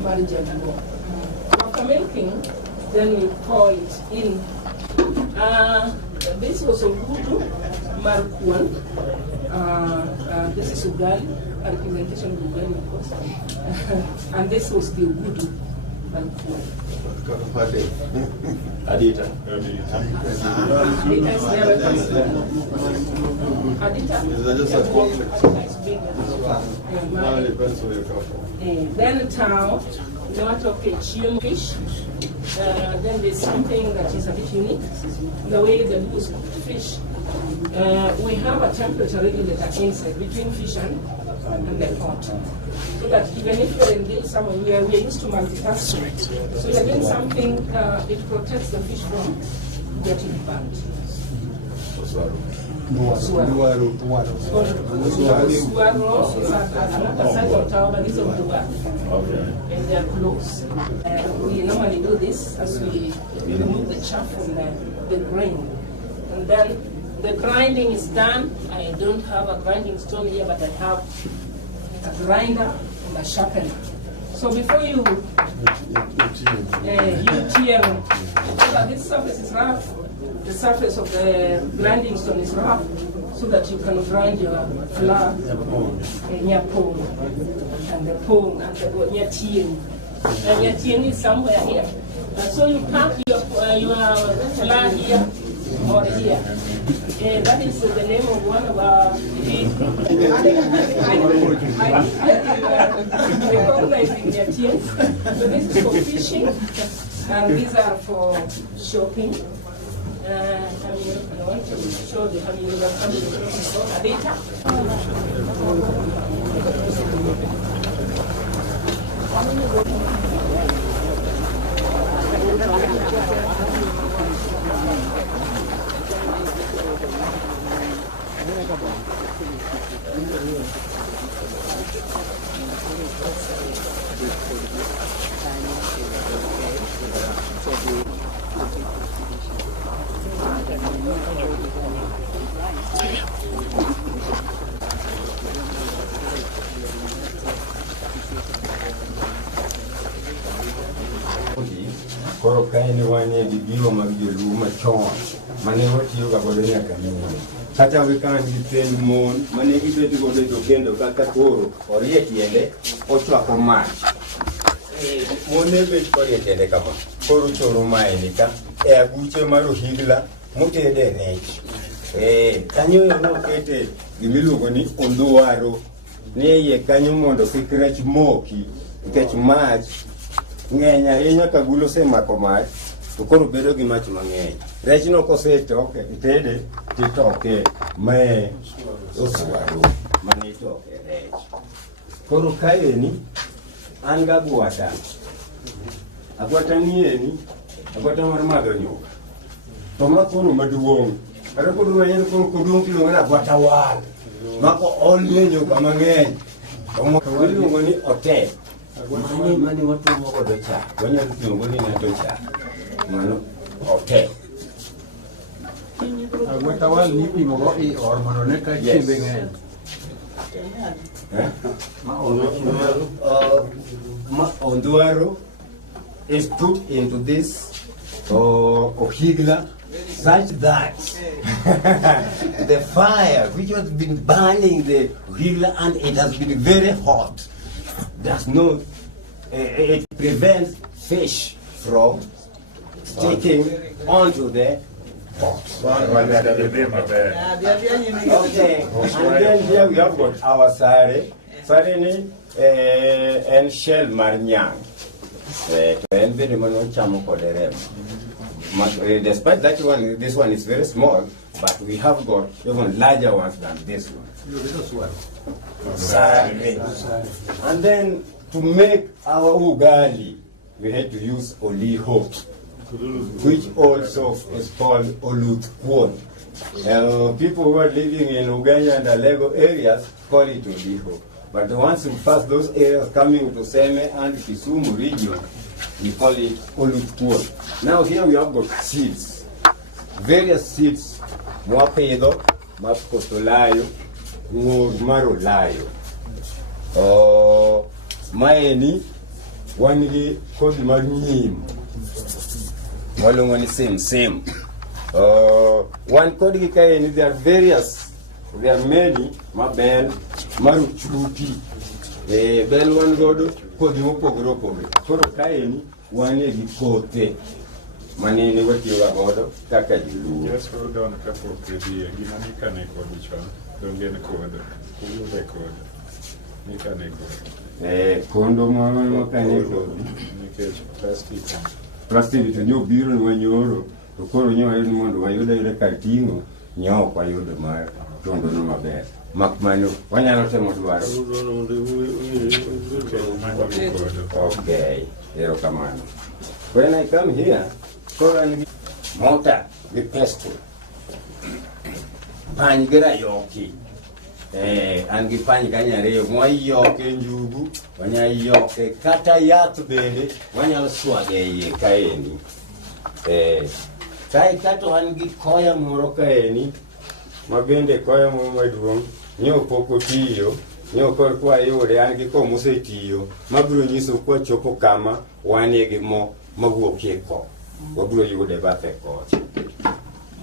marriage. After milking, then we pour it in. This was a voodoo markuan. This is ugali, a representation of ugali, of course. And this was the voodoo markuan. Adita. Then tau, not of a fish. Then there's something that is a bit unique, the way the Luos cook fish. We have a temperature regulator inside between fish and the pot. So that even if you're engaged somewhere, we are used to multitasking. So you're doing something, it protects the fish from getting burnt. Suaro is another side of town, but it's of Dubai. And they are close. We normally do this as we remove the chaff from the grain. And then the grinding is done. I don't have a grinding stone here, but I have a grinder and a sharpener. So before you tear, so that this surface is rough, the surface of the grinding stone is rough, so that you can grind your flour in your pole, and the pole and your tin. And your tin is somewhere here. So you pack your flour here or here. That is the name of one of our recognizing your tins. So this is for fishing, and these are for shopping. I want to show the data. Koro kaini wanye gigiwa magilu machon mane wati yoga godo nyaka nyuol kata wikan gitend mon mane gibet godo to kendo kaka koro orie tiende ochwako mach mone bet korie tiende kama koro choro maini ka abuche mar ohigla motede rech kanyo no kete gimiluongo ni ondwaro ni iye kanyo mondo kik rech moki nikech mach ng'eny ahinya ka gulo osemako mach to koro bedo gi mach mang'eny. Rech no kosetoke itede titoke mae oswaro mane itoke rech. Koro kaeni an ga gwata. Agwata nieni, agwata mar madho nyuka. To makoro maduong'. Kata koro mayen koro kodong' kilo ngana agwata wal. Mako olye nyuka mang'eny. To iluongo ni ote. Mani watumo kodo chak. Wanyalo tiyogo ni ng'ato chak. Mano ote. Agwata wal ni pimo go I or mondo ne ka chiembe ng'eny. Ondwaro is put into this ohigla such that the fire which has been burning the ohigla and it has been very hot does not, it prevents fish from sticking onto the pot. Okay, and then here we have got our sare. Sare ni and shell marnyang. And very manon chamo koderem. Despite that one, this one is very small, but we have got even larger ones than this one. And then to make our ugali, we had to use oliho, which also is called olutkwon. People who are living in Uganda and Alego areas call it oliho. But once you pass those areas coming to Seme and Kisumu region, we call it olutkwon. Now here we have got seeds, various seeds, mwapedo, mapkotolayo, marolayo. Maeni, wanigi kodi magnyim. Walongo ni same. One kodi kaeni, there are various, there are many, mabel, maruchuti. Bel one godo, kodi mopogoro. Koro kaeni, wane gikote. Manini wati wagodo, kaka jilu. Just hold on a couple of days. Gimani kane kodi chon. Don't get a code. Who record? Nikane kode. Kondo mama kane kodi. Nikech plastic. Plastic to nyo biro nwanyoro. To koro nyo ayo mondo wayuda ile katingo. Nyo kwa yuda mar. Tondo no maber. Makmano. Wanyalo temo dwaro. Okay. Ero kamano. When I come here, mortar with pestle. Pan gira yoki. Angi pan ganyare mwa yoke njugu, wanya yoke kata yatu bende, wanya swage ye kaeni. Kai kato angi koya moro kaeni, mabende koya moro maduong, nyo poko tiyo, nyo kwa yore angi ko muse tiyo, maburo nyiso kwa chopo kama, wanege mo, magwokie ko. Waburo yude bathe koch.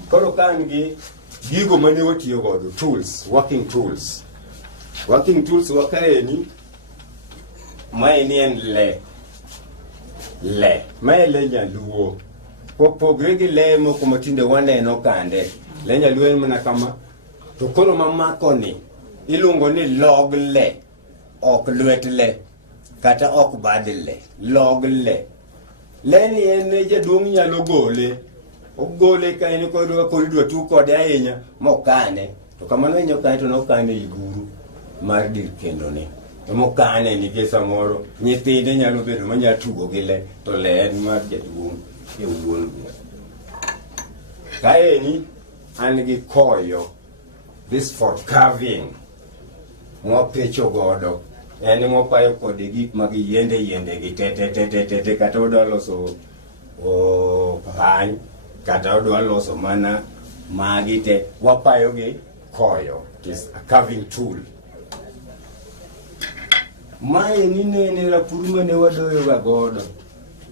Koro kangi gigo mane watiyo godo, tools, working tools. Working tools wakaeni maeni en le. Maele nyaluo. Pogre gi le moko matinde waneno kande. Le nyaluo en mana kama. To koro mamako ni iluongo ni log le. Ok lwet le. Kata ok bad le. Log le. Leni en jaduong' nyalo gole. Ogole kaini koridwa tu kode ahinya mokane. To kamano inyo kane to nokane iguru mar dir kendo ni. Mokane nikech samoro nyithinde nyalo bedo manya tugo gi le to le en mar jaduong' e wuon. Kaeni an gi koyo. This for carving. Mwapecho godo. En mwapayo kode gik mag yende gi te kata odaloso pany. Kata odwa loso mana magite wapayo gi koyo. It is a carving tool. Mae ni nene rapur mane wadoyo ga godo.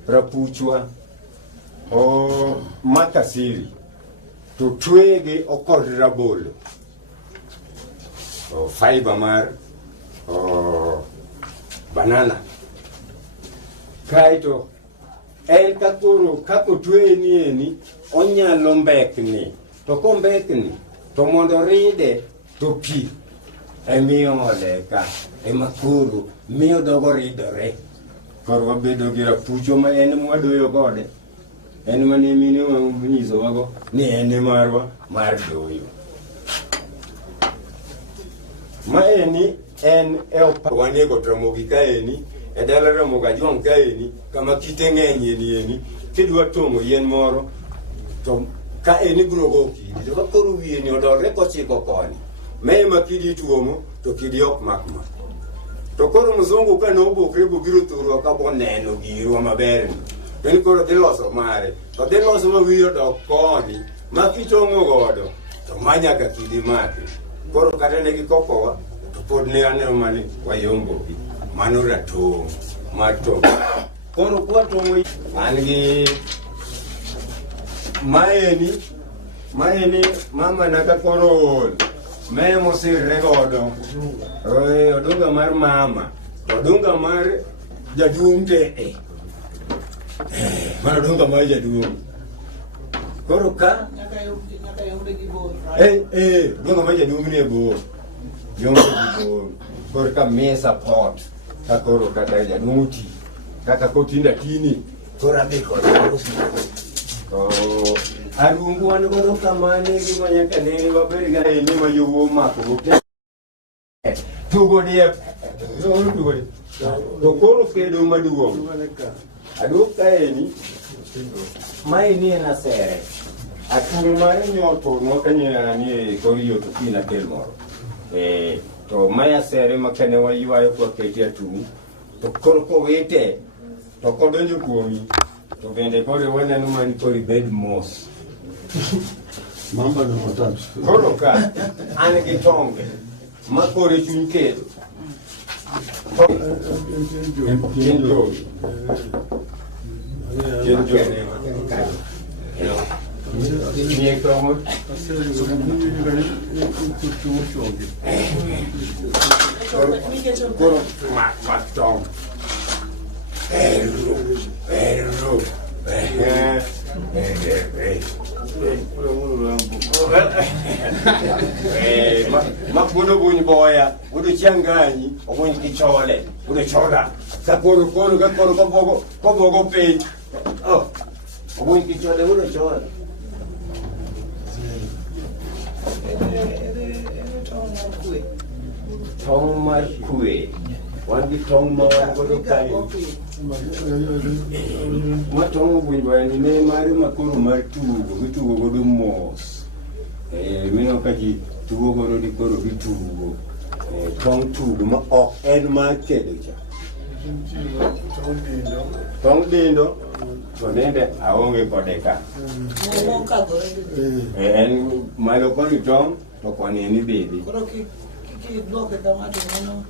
Rapuchwa makasiri to twege okod rabolo. Fiber mar banana. Kaito el kakoro kako twe ni eni onyalo mbekni to kombekni to mondo ride to pi emiyo oleka emakuru miyo dogo ridore. Koro wabedo gi rapucho ma en mwadoyo gode en mane mine nyiso wago ni en marwa mar doyo. Ma eni en wanego Ramogi kaeni, e dala Ramogi Ajwang kaeni, kama kite ng'eny eni, kidwa tong'o yien moro, to ka eni biro go kidi, to koro wiye ni odolre kochiko koni. Me ma kidi tuomo, to kidi ok makma. To koro mzungu ka nobokre biro thuro ka boneno giro maber. Kendo koro dhi loso mare. To dhi loso ma wiye odok koni, ma kichong'o godo, to manyaka kidi maki. Koro kata ne gikokowa, to pod ne aneno mani wayombogi. Mano ratong' mar tong'. Koro kwa tong' an gi maeni mama na ka koro ol. Me mosirre godo. Odunga mar mama. Odunga mar jaduong' te. Mana odunga mar jaduong'. Koro ka odunga mar jaduong' ni e bor. Yombe gi bor. Koro ka mesa pot. Ka koro kata jaduong' ti. Kaka kotinda tini. Koro adhi kodo. Arungu wan godo kamane gima nyaka ne maber ga eni ma yowo mako gote. Tugo die. To koro kedo maduong'. Aduk kaeni. Mai ni en asere. Atung mare nyoto no kanya ni koriyo to pina kel moro. To mai asere makane waywayo kwa kete atung. To koro ko wete. To kodonjo kuomi. To bende kore waneno mani kori bed mos. Mamba na matatu. Koro ka an gi tonge ma kore chuny kedo. Kendo. Ni tongo. Koro ma tongo. Hello. Makuno bunyi boya, udu chianganyi, obunyi kichole, udu chola. Sakuru kobogo pay. Oh, obunyi kichole, udu chola. Tong mar kwe. Wagi tong ma wagodo kai. Ma tong bunyi boya ni ne mari makuru mar tugo, vitugo godo mos. Mino kaji tugo godo di koro vitugo. Tong tugo ma ok en ma kedo cha. Tong dindo. To nende aonge kode ka. En malo kodi tong, to koni eni bebe. Bloke kamato mano.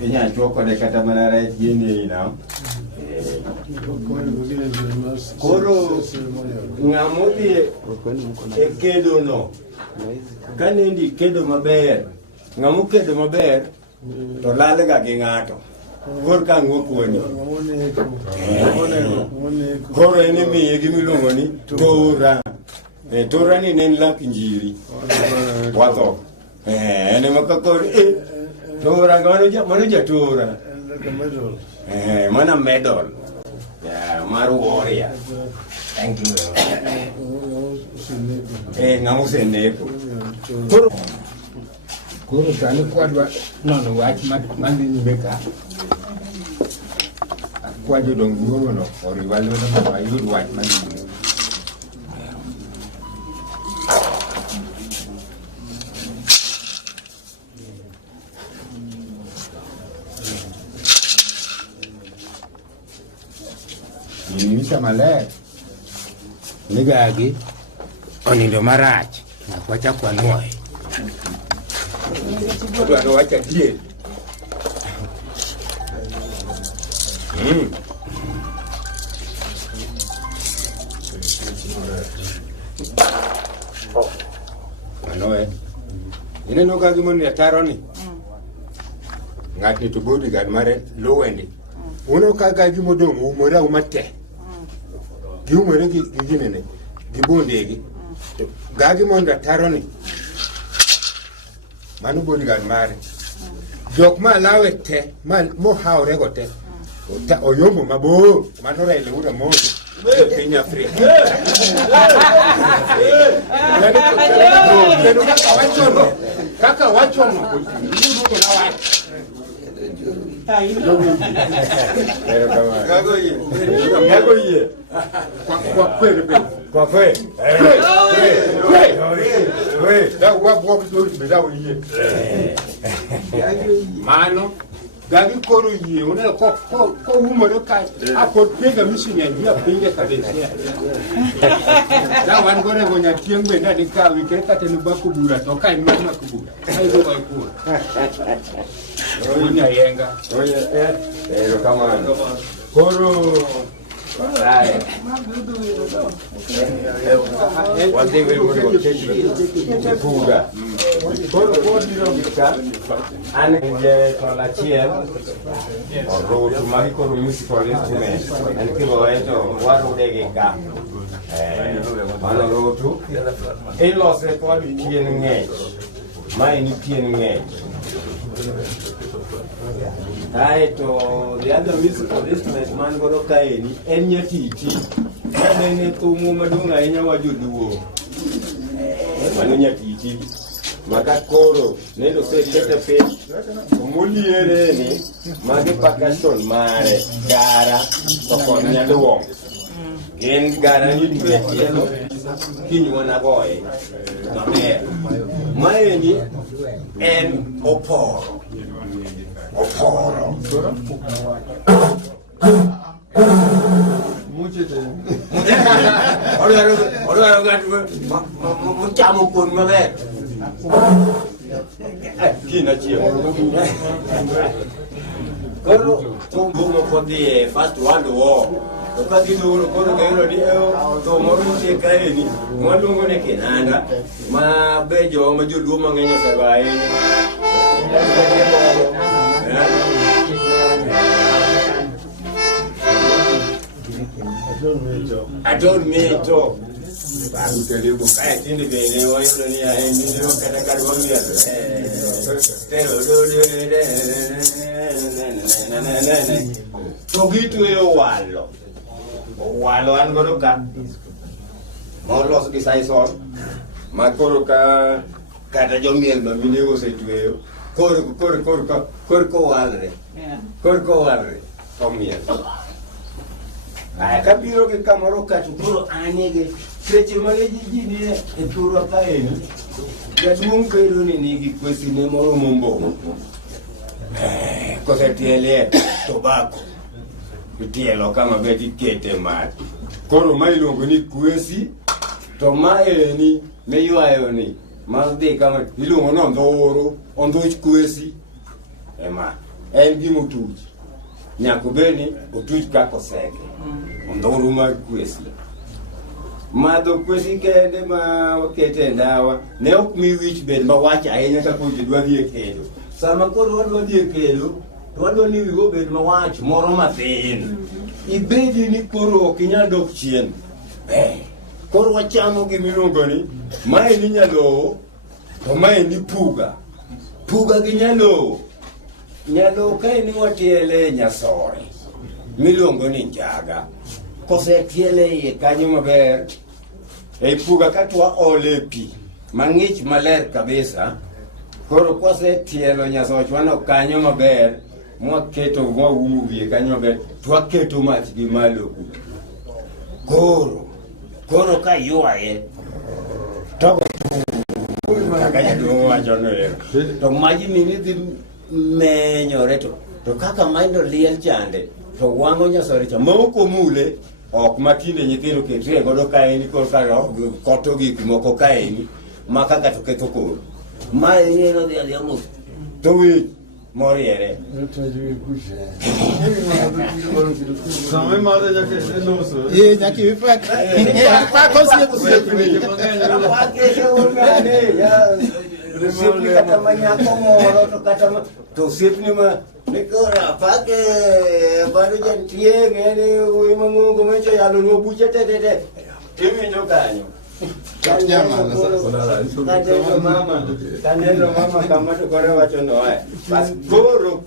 Inya choko de kata manara yeni ina. Koro ngamodi e kedo no. Kanendi kedo maber. Ngamu kedo maber to lale ga gi ngato. Kor ka ngokuoni. Koro eni mi gi milongo ni tora. Tora ni nen lak njiri. Wato. Ene makakori tora mano jatora. Mana medal. Yeah, maru warrior. Thank you. Ngamu seneko. Koro tani kwadwa nono wach mandini beka. Kwadjo dong duogo no oriwalo no ayud wach mandini. Nimisa maler. Nigagi onindo marach na kwacha kwanwoe. Odwaro wacha diel. Manoe. Ineno ka gimoni ataro ni. Ngati to bodyguard mare lowendi. Uno ka gimodong umora umate. Giumore gi ginene. Gibondegi. Gagi monda ataro ni. Manu bodyguard mare. Jok ma lawe te, mo haure go te. Oyombo mabor, mano rele ura modo. Kenya Afrika. Kaka wacho mo ko na wach. Gago ye. Kwa kweli. Kwa kweli. Da wa so be da ye. Mano gagi koro ye una ko humoro ka akot pega misinya ya pinge kabisa. Da wan gore gonya tiengbe na dika wike kate ni bakubura to kai mama kubura. Ai go bai ku. Onya yenga. Pero kama koro right. One thing we want to change is Buddha. Koro and la chiel or road to Mahiko musical instrument and Kiboeto, one day ga. On a road to a loss record in edge. Mine in edge. Right, the other musical instruments man go to Kaini, and yet teaching. And then it to Mumaduna in your do. Manunya teaching. Makakoro, Nelo said, let the fish, Muliere, Magi Pakaston, Mare, Gara, Tokonya the Wong. In Gara, you get yellow, King one a boy. Miami and Oporo. Oporo. For the First World War. Because you know, to Morusi Kaini, Monungue Nanda, Ma Bejo, Majudu Mangana Savai. I don't mean to. I think the video was only a new Catacombia. So get to your wall. While I'm going to cut more loss besides all. Makoroka Katajomil, the video say to you. Corco Alre. Corco Alre. Come here. I can't be looking Camoroca to Puro Anege, Fetch Malaji, and Puro Kaini. That won't pay any niggy question more mumbo. Cosetiele, tobacco. Mitielo kama beti kete mat. Koro mailo ngoni kuesi. Tomae ni meyo ayoni. Mazde kama ilungo no ndoro ondo kuesi. Ema engi mutuji. Nyakubeni utuji kako seke. Ndoro ma kuesi. Mado kuesi kende ma kete ndawa. Ne mi wich bed ma wacha ayenya kakuji dwadhi ekedo. Sama koro wadhi ekedo. Wado ni wigo bed ma wach moro mathin. Ibedi ni koro kinya dok chien. Koro wachamo gimiluongo ni mae ni nyalo, to mae ni puga. Puga gi nyalo. Nyalo kae ni watiele nyasore. Miluongo ni njaga. Kose tiele iye kanyo maber. Puga katwa ole pi. Mang'ich maler kabisa. Koro kose tielo nyasoch wano kanyo maber. Mwa keto mwa uwie kanyo be twa keto mach gi malo koro ka yuaye to kanya do wajono to maji mini dhi menyore to kaka maindo liel chande to wango nyasore cha moko mule ok matinde nyithindo ketre godo kaeni kor karo koto gik moko kaeni makaka to ketho koro mai ni no dia diamos to wi Moriere. Samai mada jaque no so. Jaque fa. Fa conseguir conseguir. Apa que se organe ya. Sempre kata manya como to kata to sempre ma nekora fa que baru jantie ngene ui mangu gomecho ya lo buche tete. Timi no kanyo. Kanelo mama kama to kore wacho no ai. Bas goro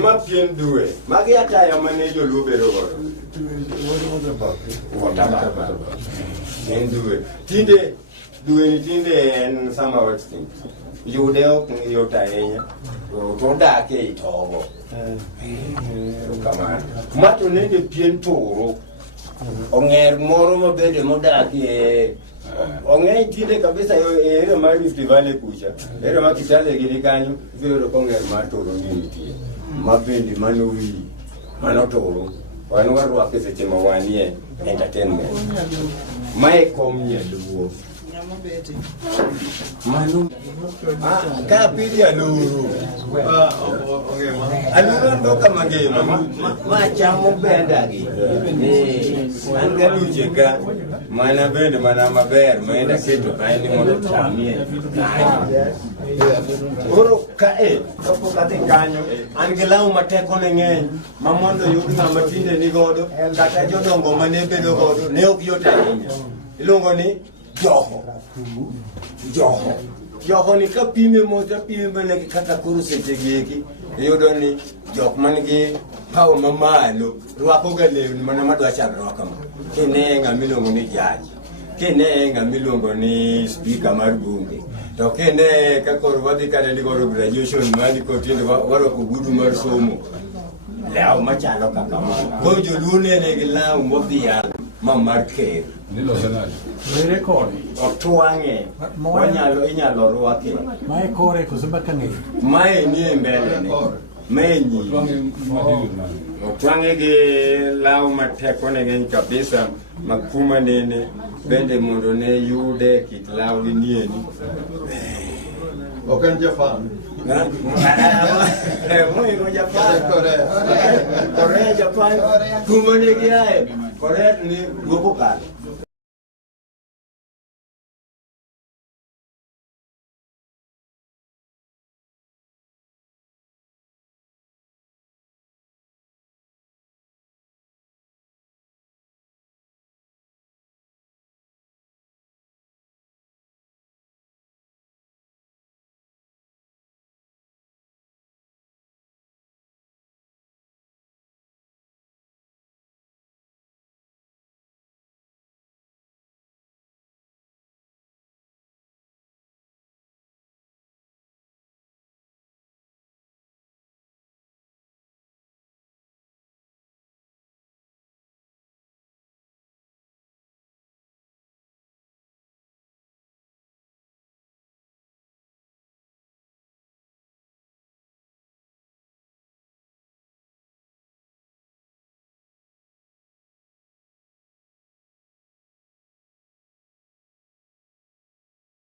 ma pien due. Magi attire mane jo lubero goro. What about? Pien due. Tinde Due tinde en sama wachting. Yude ok yot ahinya. To dak e togo. Kamano. Mato nende pien toro. Onger moro mabede modak e ong'eny tinde kabisa ere mar Rift Valley kucha. Ere ma Kitale gini kanyo ibiro konger mar toro ni nitie. Mabende manowi manotoro. Wan warwake seche ma wanie entertainment. Mae kom nyaluo. Manu ka pili aluru. Aluru ndo kama ngema ma chamo bendagi. An galuche ka mana bende mana maber maenda keto kaini mondo chamie. Oro ka kapo kati kanyo an gilau mateko ne ng'eny ma mondo yud ng'ama tinde ni godo kata jodongo mane bedo godo ne ok yot ahinya. Iluongo ni joho ni ka pime moja pime bane kata kuru seche geki yudo ni jok manigi paw mamalo rwako ga lewni mana madwa chakra kama kine ng'amilongo ni jaji kine ng'amilongo ni speaker mar bunge to kine ka koro wadhi kata ni goro graduation mali ko tinde waro ko gudu mar somo lao machalo kaka ma ko joluo ne gi lao modhial mamar ker Nilo sanadi. Record. Otwange. Inyalo rwake. Mae kore kusema kange. Mae ni mbele ne. Mae nyi. Otwange gi lao mateko ne ng'eny kabisa makuma nene bende mondo ne yude kit lao gi nieni. Ok en Japan. Muy con Japan. Korea, Japan. Kuma ne gi ae. Korea ni luoko kale.